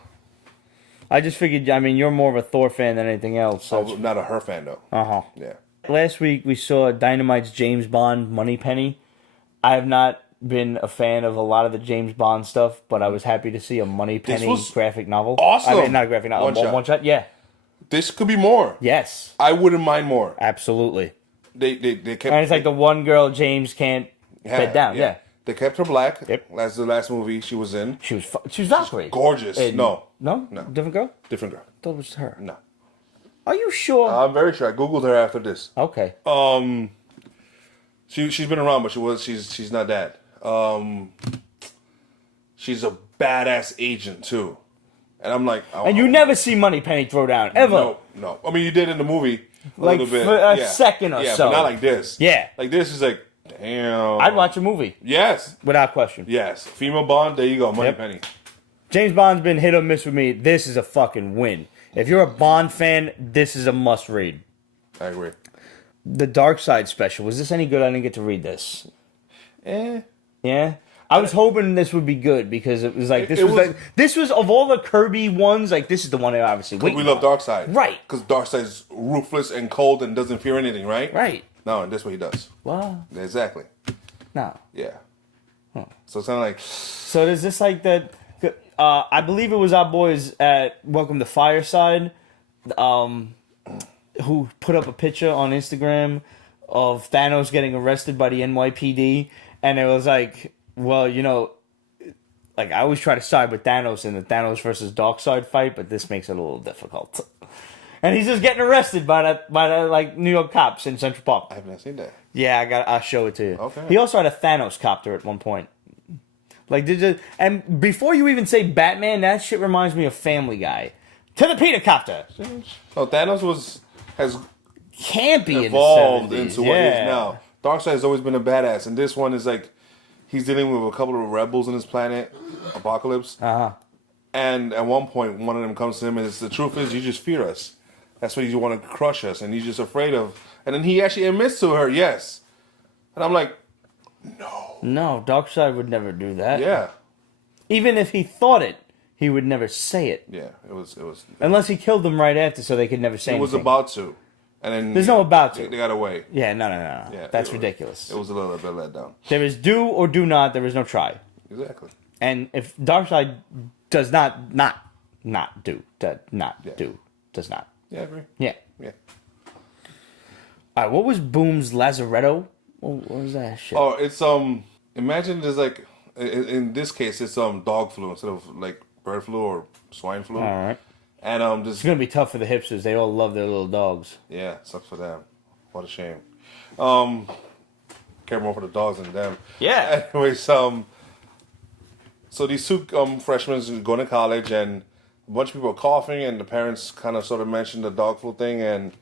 I just figured, I mean, you're more of a Thor fan than anything else. So I'm not a her fan, though. Uh-huh. Yeah. Last week we saw Dynamite's James Bond Moneypenny. I have not been a fan of a lot of the James Bond stuff, but I was happy to see a Moneypenny graphic novel. Awesome. I mean, not a graphic novel. One shot? Yeah. This could be more. Yes. I wouldn't mind more. Absolutely. They kept... And it's like the one girl James can't bed down. Yeah. They kept her black. Yep. That's the last movie she was in. She was Valkyrie. Gorgeous. No? No. Different girl? Different girl. I thought it was her. No. Are you sure? I'm very sure. I googled her after this. Okay. She's been around, but she's not that. She's a badass agent too, and I'm like, and you never see Moneypenny throw down ever. No. I mean, you did in the movie a like little bit, for a second or so. but not like this. Yeah, like this is like, damn. I'd watch a movie. Yes, without question. Yes, female Bond. There you go, Moneypenny. James Bond's been hit or miss with me. This is a fucking win. If you're a Bond fan, this is a must read. I agree. The Darkseid Special, was this any good? I didn't get to read this. Yeah. I was hoping this would be good because it was like this was of all the Kirby ones, like this is the one that obviously we love Darkseid, right? Because Darkseid's ruthless and cold and doesn't fear anything, right? Right. No, and this what he does. Well, exactly. No. Yeah. So it's kind of like. So there's this like that. I believe it was our boys at Welcome to Fireside, who put up a picture on Instagram of Thanos getting arrested by the NYPD, and it was like, well, you know, like I always try to side with Thanos in the Thanos versus Darkseid fight, but this makes it a little difficult. And he's just getting arrested by the like New York cops in Central Park. I haven't seen that. Yeah, I'll show it to you. Okay. He also had a Thanos copter at one point. Like, and before you even say Batman, that shit reminds me of Family Guy. To the Peter copter. So Thanos has campy evolved in the 70s. into what he is now. Darkseid has always been a badass, and this one is like he's dealing with a couple of rebels on his planet, Apocalypse. And at one point, one of them comes to him and says, "The truth is, you just fear us. That's why you want to crush us, and you're just afraid of." And then he actually admits to her, "Yes." And I'm like, No, Darkseid would never do that. Yeah. Even if he thought it, he would never say it. Yeah, it was. Unless he killed them right after, so they could never say anything. It was about to, and then there's no about to. They got away. Yeah, no. Yeah, That's ridiculous. It was a little bit let down. There is do or do not. There is no try. Exactly. And if Darkseid does not do, does not. Yeah, I agree. Yeah. Yeah. All right, what was Boom's Lazaretto? What was that shit? Oh, it's imagine there's like in this case it's dog flu instead of like bird flu or swine flu. All right. And it's gonna be tough for the hipsters. They all love their little dogs. Yeah, sucks for them. What a shame. Care more for the dogs than them. Yeah. Anyways, so these two freshmen going to college, and a bunch of people are coughing, and the parents kind of sort of mentioned the dog flu thing, and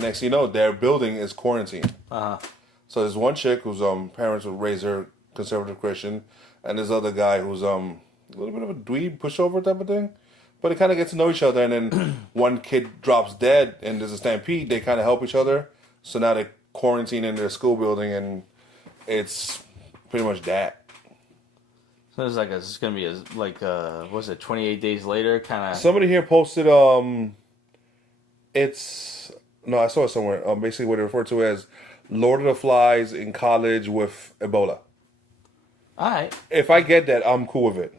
next thing you know, their building is quarantined. So there's one chick whose parents would raise her conservative Christian, and this other guy who's a little bit of a dweeb, pushover type of thing. But they kind of get to know each other, and then one kid drops dead, and there's a stampede. They kind of help each other. So now they quarantine in their school building, and it's pretty much that. So it's gonna be what's it? 28 days later, kind of. Somebody here posted I saw it somewhere. Basically, what they refer to as Lord of the Flies in college with Ebola. All right. If I get that, I'm cool with it.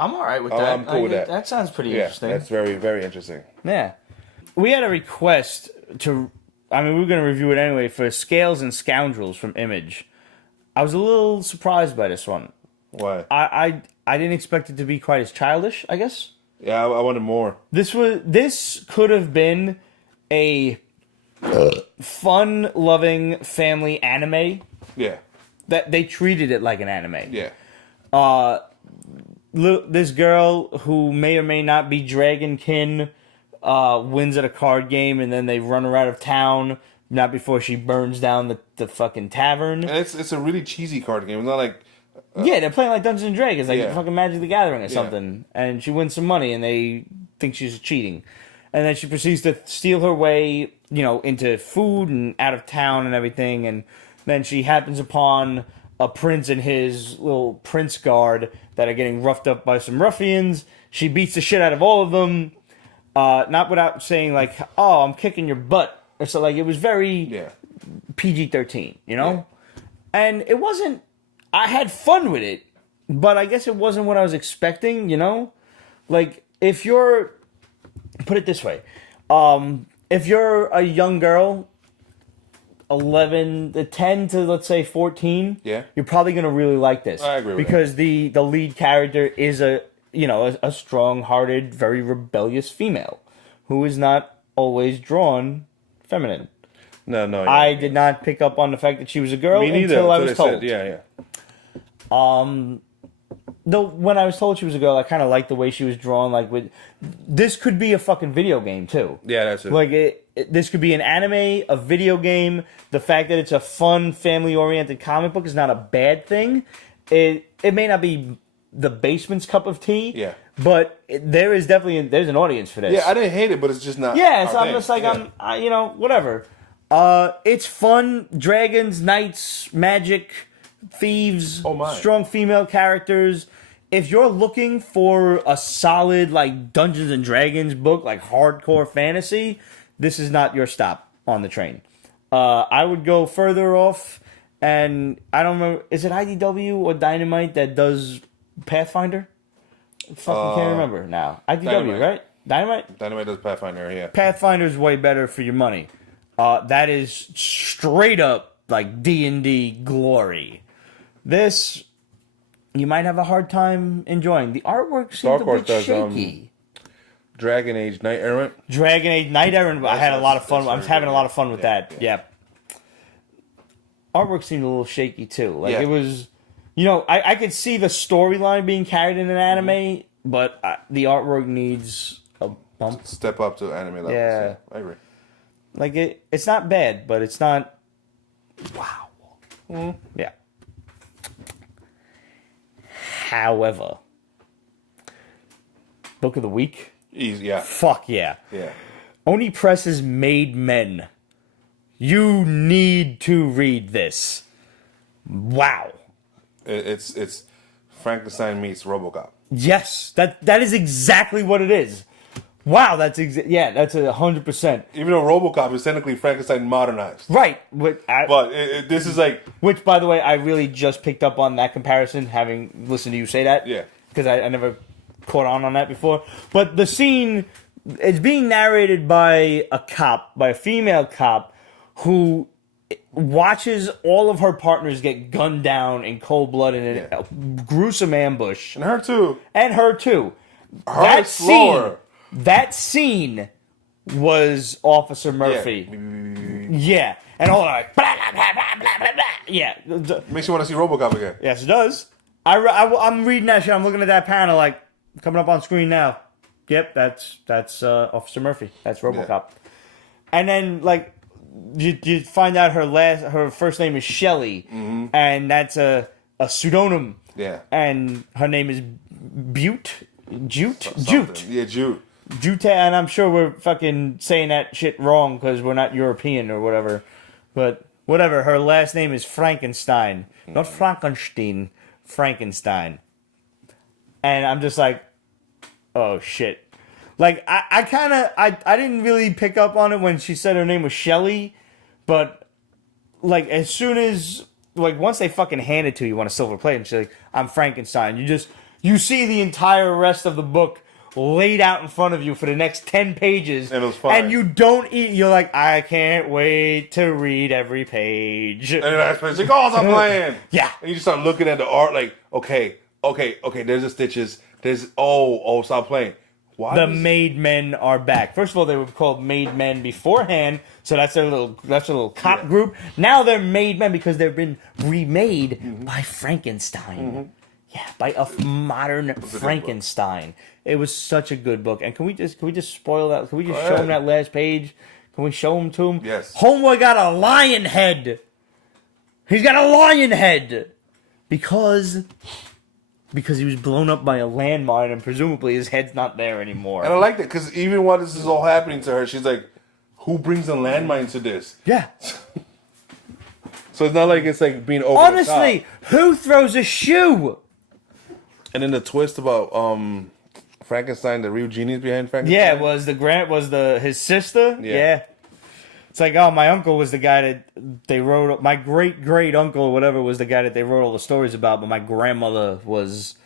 I'm all right with that. I'm cool with that. That sounds pretty interesting. That's very, very interesting. Yeah. We had a request to. I mean, we were going to review it anyway for Scales and Scoundrels from Image. I was a little surprised by this one. Why? I didn't expect it to be quite as childish, I guess. Yeah, I wanted more. This could have been a fun-loving family anime. Yeah. That they treated it like an anime. Yeah. This girl who may or may not be Dragonkin wins at a card game, and then they run her out of town. Not before she burns down the fucking tavern. And it's a really cheesy card game. It's not like yeah, they're playing like Dungeons and Dragons, like Yeah. fucking Magic the Gathering or Yeah. something. And she wins some money, and they think she's cheating. And then she proceeds to steal her way, into food and out of town and everything. And then she happens upon a prince and his little prince guard that are getting roughed up by some ruffians. She beats the shit out of all of them, not without saying like, "Oh, I'm kicking your butt." Or so like it was very PG-13, Yeah. And it wasn't. I had fun with it, but I guess it wasn't what I was expecting. Like if you're, put it this way, if you're a young girl, 10 to let's say 14, Yeah. you're probably gonna really like this. I agree with because the lead character is a strong-hearted, very rebellious female who is not always drawn feminine. No. Yeah. I did not pick up on the fact that she was a girl Me neither. until I was That's what told. they said. Yeah. Though when I was told she was a girl, I kind of liked the way she was drawn. Like this could be a fucking video game too. Yeah, that's it. Like this could be an anime, a video game. The fact that it's a fun, family-oriented comic book is not a bad thing. It may not be the basement's cup of tea. Yeah. But there's an audience for this. Yeah, I didn't hate it, but it's just not. Yeah, so our I'm thing. just like Yeah. whatever. It's fun. Dragons, knights, magic, thieves, Oh my. strong female characters. If you're looking for a solid like Dungeons and Dragons book, like hardcore fantasy, this is not your stop on the train. I would go further off, and I don't remember. Is it IDW or Dynamite that does Pathfinder? Fucking can't remember now. IDW, Dynamite. right? Dynamite. Dynamite does Pathfinder. Yeah. Pathfinder's way better for your money. That is straight up like D&D glory. This, you might have a hard time enjoying. The artwork seems Dark a Horse bit does, shaky. Dragon Age Knight Errant. Dragon Age Knight Errant, I had a lot of fun. that's I was very having a good. lot of fun with Yeah, that. Yeah. Artwork seemed a little shaky too. Like Yeah. it was, I could see the storyline being carried in an anime, but the artwork needs a bump. Step up to anime levels. Yeah. I agree. Like it's not bad, but it's not. Wow. Yeah. However, book of the week. Easy. Yeah. Fuck yeah. Yeah. Oni Press's Made Men. You need to read this. Wow. It's Frankenstein meets RoboCop. Yes, that is exactly what it is. Wow, that's 100%. Even though RoboCop is technically Frankenstein modernized. Right, But this is like which, by the way, I really just picked up on that comparison, having listened to you say that. Yeah. Because I never caught on that before. But the scene, it's being narrated by a female cop, who watches all of her partners get gunned down in cold blood in a gruesome ambush. and her too. And her too. Her floor. That scene was Officer Murphy. Yeah. And all like, blah, blah, blah, blah, blah, blah, blah. Yeah. Makes you want to see RoboCop again. Yes, it does. I'm reading that shit. I'm looking at that panel like, coming up on screen now. Yep, that's Officer Murphy. That's RoboCop. And then like you find out her first name is Shelley, and that's a pseudonym. Yeah. And her name is Jute. Yeah, Jute. Jute, and I'm sure we're fucking saying that shit wrong because we're not European or whatever. But whatever, her last name is Frankenstein. Not Frankenstein, Frankenstein. And I'm just like, oh shit. Like, I didn't really pick up on it when she said her name was Shelley, but like as soon as, like once they fucking hand it to you on a silver plate and she's like, I'm Frankenstein, you see the entire rest of the book laid out in front of you for the next 10 pages. And it was fine. And you don't eat. You're like, I can't wait to read every page. And then that's like, oh, stop playing. Yeah. And you just start looking at the art like, okay, there's the stitches. There's, stop playing. Why The Made Men are back. First of all, they were called Made Men beforehand, so that's their little cop group. Now they're Made Men because they've been remade by Frankenstein. Yeah, by a modern Frankenstein. It was such a good book. And can we just spoil that? Can we just show him that last page? Can we show him to him? Yes. Homeboy got a lion head. He's got a lion head because he was blown up by a landmine and presumably his head's not there anymore. And I like that because even while this is all happening to her, she's like, who brings a landmine to this? Yeah. So it's not like it's like being over Honestly, the top. who throws a shoe? And then the twist about Frankenstein, the real genius behind Frankenstein. Yeah, was his sister. Yeah. It's like, oh, my uncle was the guy that they wrote. My great uncle or whatever was the guy that they wrote all the stories about. But my grandmother was,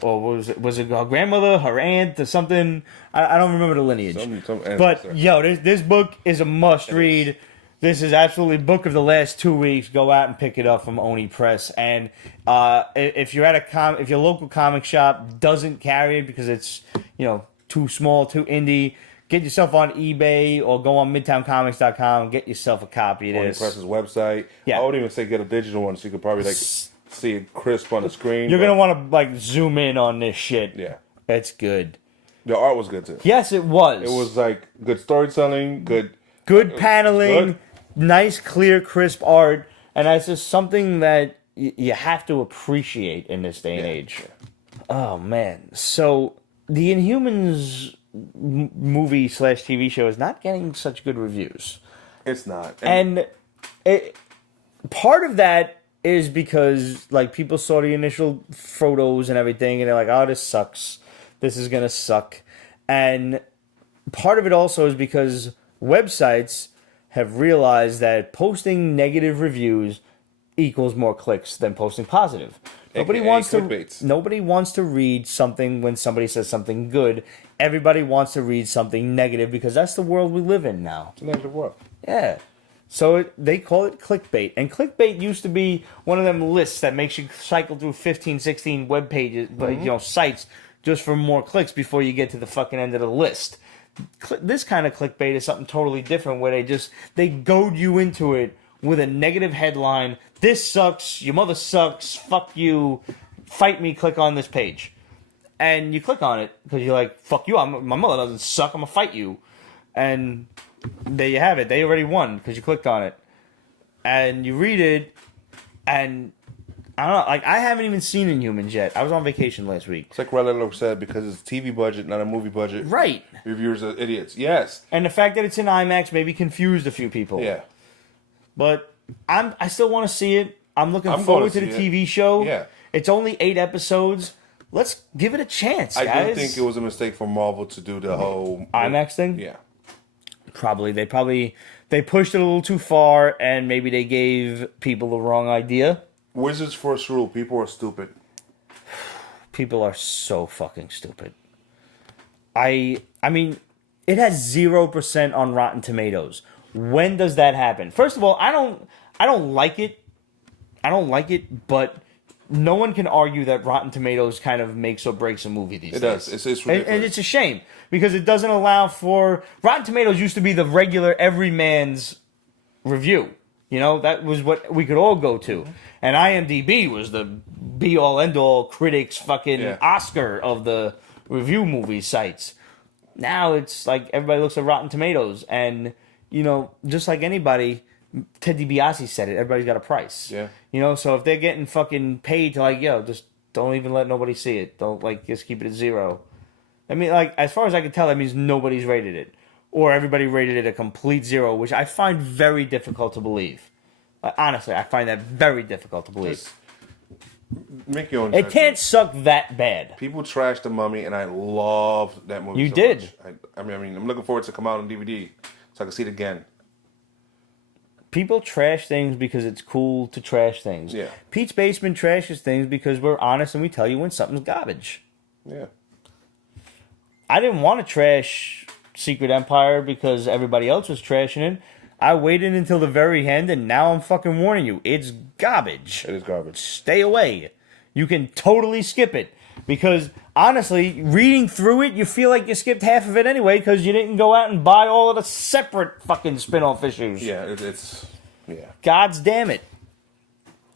or was it her grandmother, her aunt, or something? I don't remember the lineage. But yo, this book is a must read. This is absolutely book of the last 2 weeks. Go out and pick it up from Oni Press. And if you're at if your local comic shop doesn't carry it because it's too small, too indie, get yourself on eBay or go on MidtownComics.com and get yourself a copy of Oni this. Press's website. Yeah. I wouldn't even say get a digital one, so you could probably like see it crisp on the screen. You're gonna want to like zoom in on this shit. Yeah, it's good. The art was good too. Yes, it was. It was like good storytelling, good paneling, nice, clear, crisp art, and that's just something that you have to appreciate in this day and age. Oh man, so the Inhumans movie / TV show is not getting such good reviews. It's not, and part of that is because like people saw the initial photos and everything, and they're like, "Oh, this sucks. This is gonna suck." And part of it also is because websites have realized that posting negative reviews equals more clicks than posting positive. Nobody wants to read something when somebody says something good. Everybody wants to read something negative because that's the world we live in now. It's a negative world. Yeah. So they call it clickbait. And clickbait used to be one of them lists that makes you cycle through 15, 16 web pages, sites just for more clicks before you get to the fucking end of the list. This kind of clickbait is something totally different where they goad you into it with a negative headline. This sucks. Your mother sucks. Fuck you. Fight me. Click on this page. And you click on it because you're like, fuck you. My mother doesn't suck. I'm going to fight you. And there you have it. They already won because you clicked on it. And you read it. And I don't know. Like, I haven't even seen Inhumans yet. I was on vacation last week. It's like Lazaretto said, because it's a TV budget, not a movie budget. Right. Reviewers are idiots. Yes. And the fact that it's in IMAX maybe confused a few people. Yeah. But I still want to see it. I'm looking forward to the TV show. Yeah. It's only 8 episodes. Let's give it a chance, guys. I do think it was a mistake for Marvel to do the whole IMAX thing. Yeah. Probably. They pushed it a little too far, and maybe they gave people the wrong idea. Wizards first rule: people are stupid. People are so fucking stupid. I mean, it has 0% on Rotten Tomatoes. When does that happen? First of all, I don't like it. I don't like it, but no one can argue that Rotten Tomatoes kind of makes or breaks a movie these days. It does. It's ridiculous. And it's a shame because it doesn't allow for... Rotten Tomatoes used to be the regular everyman's review. You know, that was what we could all go to. And IMDb was the be-all, end-all critics fucking Oscar of the review movie sites. Now it's like everybody looks at Rotten Tomatoes, and just like anybody, Ted DiBiase said it. Everybody's got a price. Yeah. So if they're getting fucking paid to just don't even let nobody see it. Don't just keep it at 0. I mean, as far as I can tell, that means nobody's rated it, or everybody rated it a complete 0, which I find very difficult to believe. Honestly, I find that very difficult to believe. Just make your own. It can't suck that bad. People trashed The Mummy, and I loved that movie. You so did. Much. I mean, I'm looking forward to come out on DVD so I can see it again. People trash things because it's cool to trash things. Yeah. Pete's Basement trashes things because we're honest and we tell you when something's garbage. Yeah. I didn't want to trash Secret Empire because everybody else was trashing it. I waited until the very end, and now I'm fucking warning you. It's garbage. It is garbage. Stay away. You can totally skip it. Because, honestly, reading through it, you feel like you skipped half of it anyway because you didn't go out and buy all of the separate fucking spin-off issues. Yeah, it's... Yeah. God's damn it.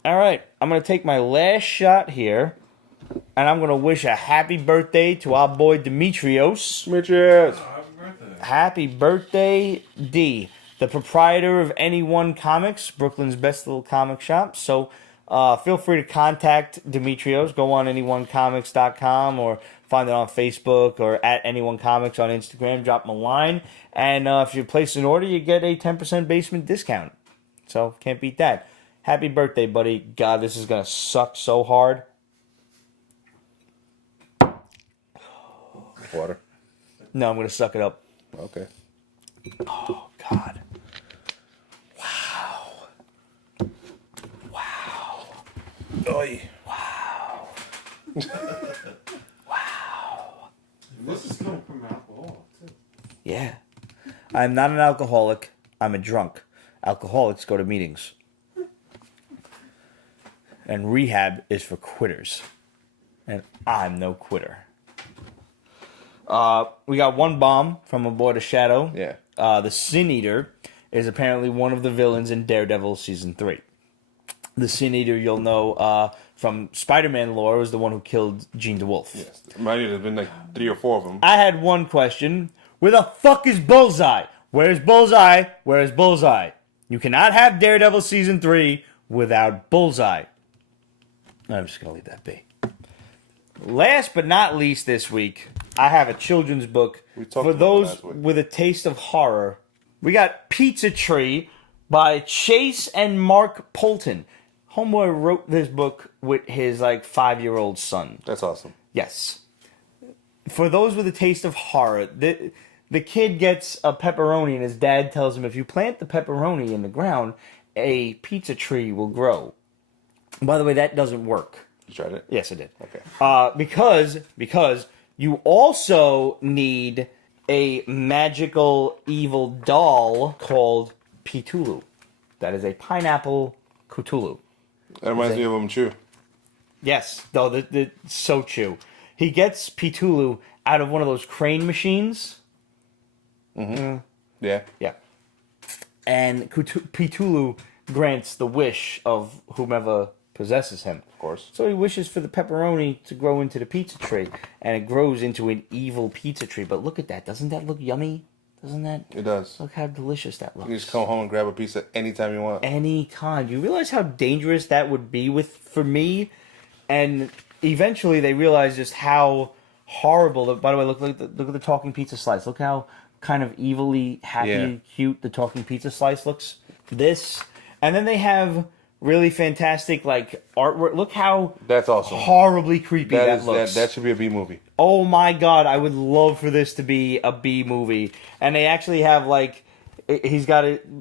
All right, I'm going to take my last shot here, and I'm going to wish a happy birthday to our boy Demetrios. Demetrius! Happy birthday. Happy birthday, D, the proprietor of Anyone Comics, Brooklyn's best little comic shop. So feel free to contact Demetrios. Go on anyonecomics.com or find it on Facebook or at Anyone Comics on Instagram. Drop him a line. And if you place an order, you get a 10% basement discount. So can't beat that. Happy birthday, buddy. God, this is going to suck so hard. Water. No, I'm going to suck it up. Okay. Oh, God. Wow. Wow. Oy. Wow. Wow. This is coming from alcohol, too. Yeah. I'm not an alcoholic. I'm a drunk. Alcoholics go to meetings. And rehab is for quitters. And I'm no quitter. We got one bomb from Aboard a Shadow. Yeah. The Sin Eater is apparently one of the villains in Daredevil Season 3. The Sin Eater, you'll know from Spider-Man lore, was the one who killed Jean DeWolf. Yes. Mind you, there's been like 3 or 4 of them. I had one question. Where the fuck is Bullseye? Where's Bullseye? Where's Bullseye? You cannot have Daredevil Season 3 without Bullseye. I'm just going to leave that be. Last but not least this week, I have a children's book We talked for about it those last week. with a taste of horror. We got Pizza Tree by Chase and Mark Polton. Homeboy wrote this book with his 5-year-old son. That's awesome. Yes. For those with a taste of horror, the kid gets a pepperoni and his dad tells him if you plant the pepperoni in the ground, a pizza tree will grow. By the way, that doesn't work. You tried it? Yes, I did. Okay. Because you also need a magical evil doll called Pitulu. That is a pineapple Cthulhu. That reminds me of Chew. Yes, though the so chew. He gets Pitulu out of one of those crane machines. Mm-hmm. Yeah. Yeah. And Pitulu grants the wish of whomever possesses him. Of course. So he wishes for the pepperoni to grow into the pizza tree, and it grows into an evil pizza tree. But look at that. Doesn't that look yummy? Doesn't that? It does. Look how delicious that looks. You just come home and grab a pizza anytime you want. Anytime. Do you realize how dangerous that would be for me? And eventually they realize just how horrible. By the way, look at the talking pizza slice. Look how kind of evilly happy and cute the talking pizza slice looks. This, and then they have really fantastic artwork. Look how That's awesome. horribly creepy that looks. That should be a B movie. Oh my god, I would love for this to be a B movie. And they actually have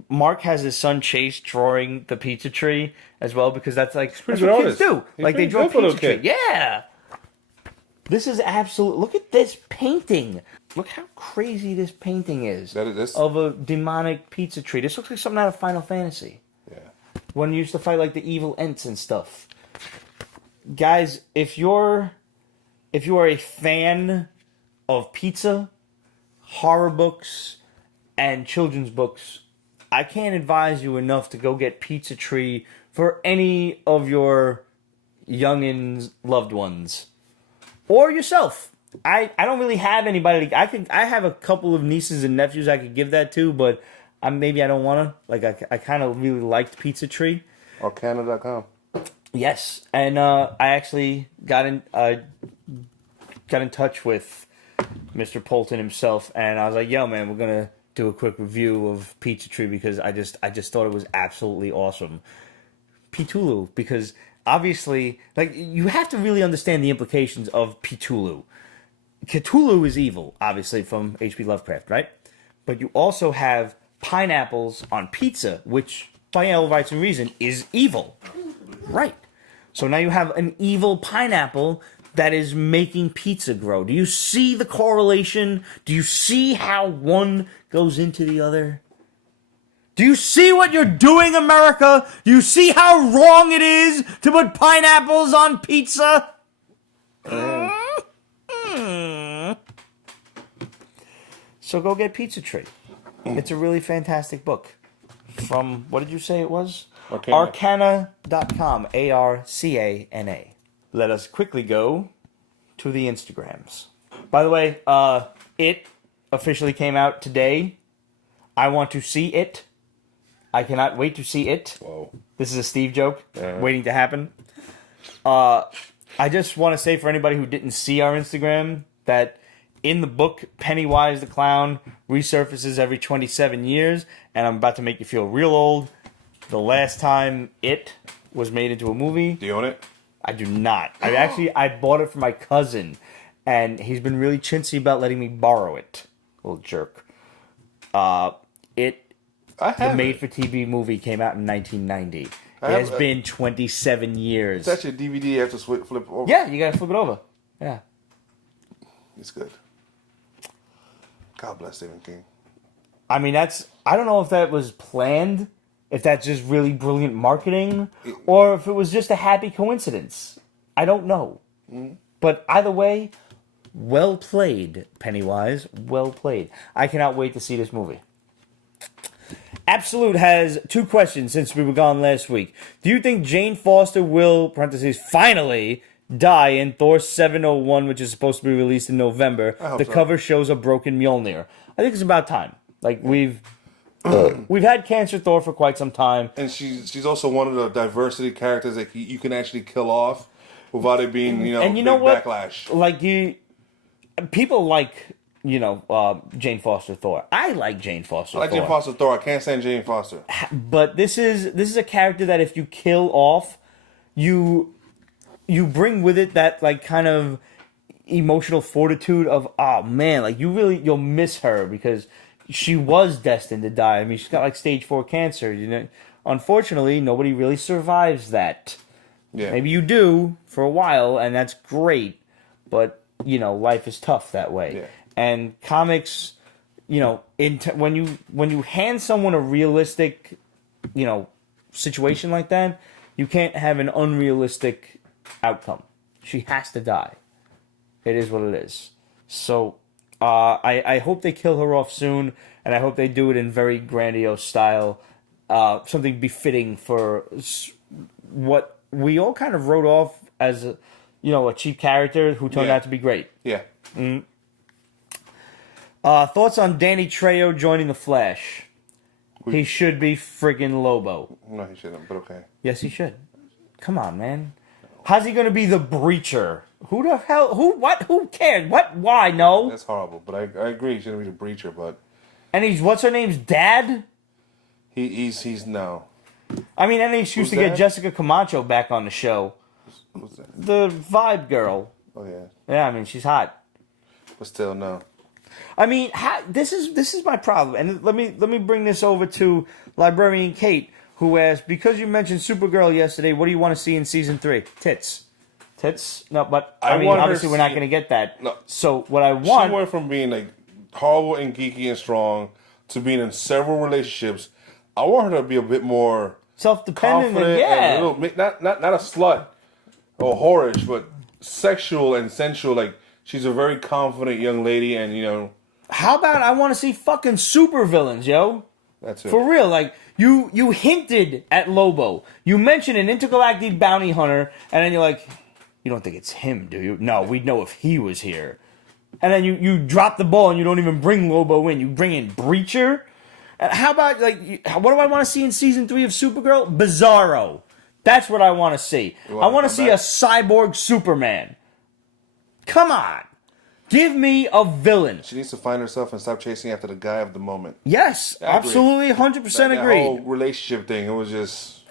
Mark has his son Chase drawing the pizza tree as well, because that's that's what good kids artist. do. He's They draw good for those pizza tree. kids. Yeah. This is absolute. Look at this painting. Look how crazy this painting is. That is of a demonic pizza tree. This looks like something out of Final Fantasy. Yeah. When you used to fight the evil Ents and stuff. Guys, if you are a fan of pizza, horror books, and children's books, I can't advise you enough to go get Pizza Tree for any of your youngins' loved ones. Or yourself. I don't really have anybody. I have a couple of nieces and nephews I could give that to, but maybe I don't want to. Like I kind of really liked Pizza Tree. Or Canada.com. Yes, and I actually got in touch with Mr. Polton himself, and I was like, "Yo, man, we're gonna do a quick review of Pizza Tree because I just thought it was absolutely awesome." Cthulhu, because obviously, like, you have to really understand the implications of Cthulhu. Cthulhu is evil, obviously, from H.P. Lovecraft, right? But you also have pineapples on pizza, which, by all rights and reason, is evil. Right. So now you have an evil pineapple that is making pizza grow. Do you see the correlation? Do you see how one goes into the other? Do you see what you're doing, America? Do you see how wrong it is to put pineapples on pizza? So go get Pizza Tree. It's a really fantastic book. From, what did you say it was? Arcana.com. A-R-C-A-N-A. Let us quickly go to the Instagrams. By the way, it officially came out today. I want to see it. I cannot wait to see it. Whoa. This is a Steve joke waiting to happen. I just want to say for anybody who didn't see our Instagram that in the book, Pennywise the Clown resurfaces every 27 years, and I'm about to make you feel real old. The last time it was made into a movie. Do you own it? I do not. I bought it for my cousin, and he's been really chintzy about letting me borrow it. Little jerk. The made-for-TV movie came out in 1990. It has been 27 years. It's actually a DVD you have to flip over. Yeah, you gotta flip it over. Yeah. It's good. God bless Stephen King. I mean, I don't know if that was planned, if that's just really brilliant marketing, or if it was just a happy coincidence. I don't know. Mm-hmm. But either way, well played, Pennywise. Well played. I cannot wait to see this movie. Absolute has 2 questions since we were gone last week. Do you think Jane Foster will, parentheses, finally die in Thor 701, which is supposed to be released in November? The cover shows a broken Mjolnir. I think it's about time. Like, we've had Cancer Thor for quite some time. And she's also one of the diversity characters that you can actually kill off without it being, and you know what? Backlash. Like, people like... Jane Foster Thor. I like Jane Foster Thor. I like Jane Foster Thor. I can't stand Jane Foster. But this is a character that if you kill off, you bring with it that, like, kind of emotional fortitude of, oh man, like you'll miss her because she was destined to die. I mean, she's got like stage 4 cancer. Unfortunately, nobody really survives that. Yeah. Maybe you do for a while, and that's great. But life is tough that way. Yeah. And comics, when you hand someone a realistic, situation like that, you can't have an unrealistic outcome. She has to die. It is what it is. So, I hope they kill her off soon, and I hope they do it in very grandiose style, something befitting for what we all kind of wrote off as a cheap character who turned out to be great. Yeah. Mm-hmm. Thoughts on Danny Trejo joining the Flash? He should be friggin' Lobo. No, he shouldn't, but okay. Yes, he should. Come on, man. How's he going to be the Breacher? Who the hell? Who? What? Who cares? What? Why? No. That's horrible, but I agree he shouldn't be the Breacher, but... And he's, what's her name's dad? He's no. I mean, any excuse to get Jessica Camacho back on the show. Who's that? The Vibe girl. Oh, yeah. Yeah, I mean, she's hot. But still, no. I mean, this is my problem, and let me bring this over to Librarian Kate, who asked, because you mentioned Supergirl yesterday, what do you want to see in season 3? Tits. No, but I mean, obviously we're not going to get that. No. So what I want, she went from being like horrible and geeky and strong to being in several relationships. I want her to be a bit more self-dependent, and a little, not a slut or whorish, but sexual and sensual. Like, she's a very confident young lady, and How about I want to see fucking supervillains, yo? That's it. For real, like, you hinted at Lobo. You mentioned an intergalactic bounty hunter, and then you're like, you don't think it's him, do you? No, we'd know if he was here. And then you drop the ball and you don't even bring Lobo in. You bring in Breacher. How about, like, what do I want to see in season 3 of Supergirl? Bizarro. That's what I want to see. I want to see a cyborg Superman. Come on. Give me a villain. She needs to find herself and stop chasing after the guy of the moment. Yes, absolutely, 100% That agreed. whole relationship thing, it was just...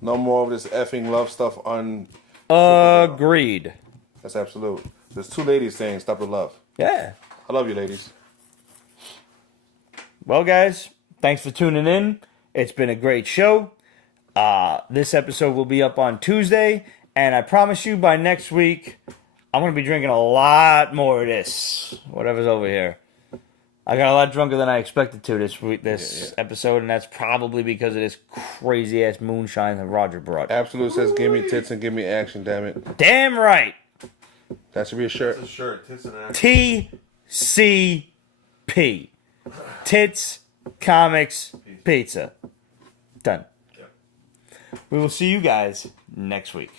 No more of this effing love stuff on... Agreed. That's absolute. There's 2 ladies saying stop the love. Yeah. I love you, ladies. Well, guys, thanks for tuning in. It's been a great show. This episode will be up on Tuesday, and I promise you by next week, I'm going to be drinking a lot more of this, whatever's over here. I got a lot drunker than I expected to this episode, and that's probably because of this crazy-ass moonshine that Roger brought. Absolute says give me tits and give me action, damn it. Damn right. That should be a shirt. It's a shirt. Tits and action. TCP. Tits, Comics, Pizza. Done. Yep. We will see you guys next week.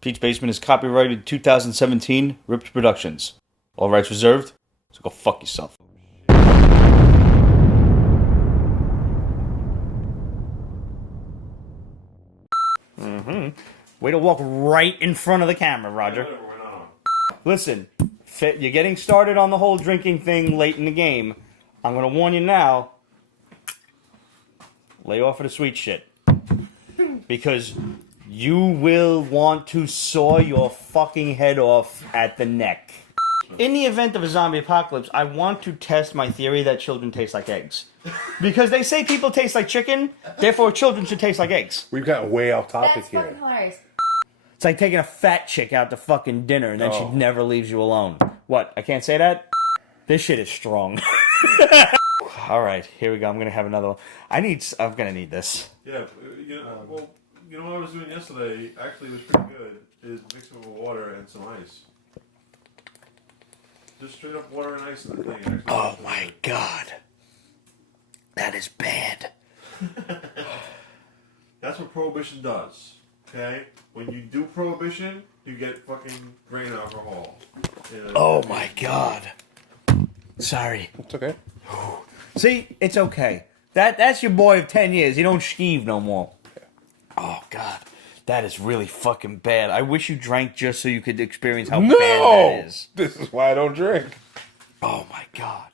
Pete's Basement is copyrighted 2017, Ripped Productions. All rights reserved, so go fuck yourself. Way to walk right in front of the camera, Roger. Whatever, we're not on. Listen, you're getting started on the whole drinking thing late in the game. I'm going to warn you now. Lay off of the sweet shit. Because you will want to saw your fucking head off at the neck. In the event of a zombie apocalypse, I want to test my theory that children taste like eggs. Because they say people taste like chicken, therefore children should taste like eggs. We've gotten way off topic That's here. fucking hilarious. It's like taking a fat chick out to fucking dinner and then she never leaves you alone. What? I can't say that? This shit is strong. All right, here we go. I'm gonna have another one. I'm gonna need this. Yeah, you know what I was doing yesterday actually was pretty good. Is mixing it with water and some ice. Just straight up water and ice in the thing. Actually, Oh my god, that is bad. That's what Prohibition does. Okay, when you do Prohibition, you get fucking grain alcohol. Oh my god. Sorry. It's okay. See, it's okay. That's your boy of 10 years. You don't skeeve no more. Oh god, that is really fucking bad. I wish you drank just so you could experience how bad that is. This is why I don't drink. Oh my god.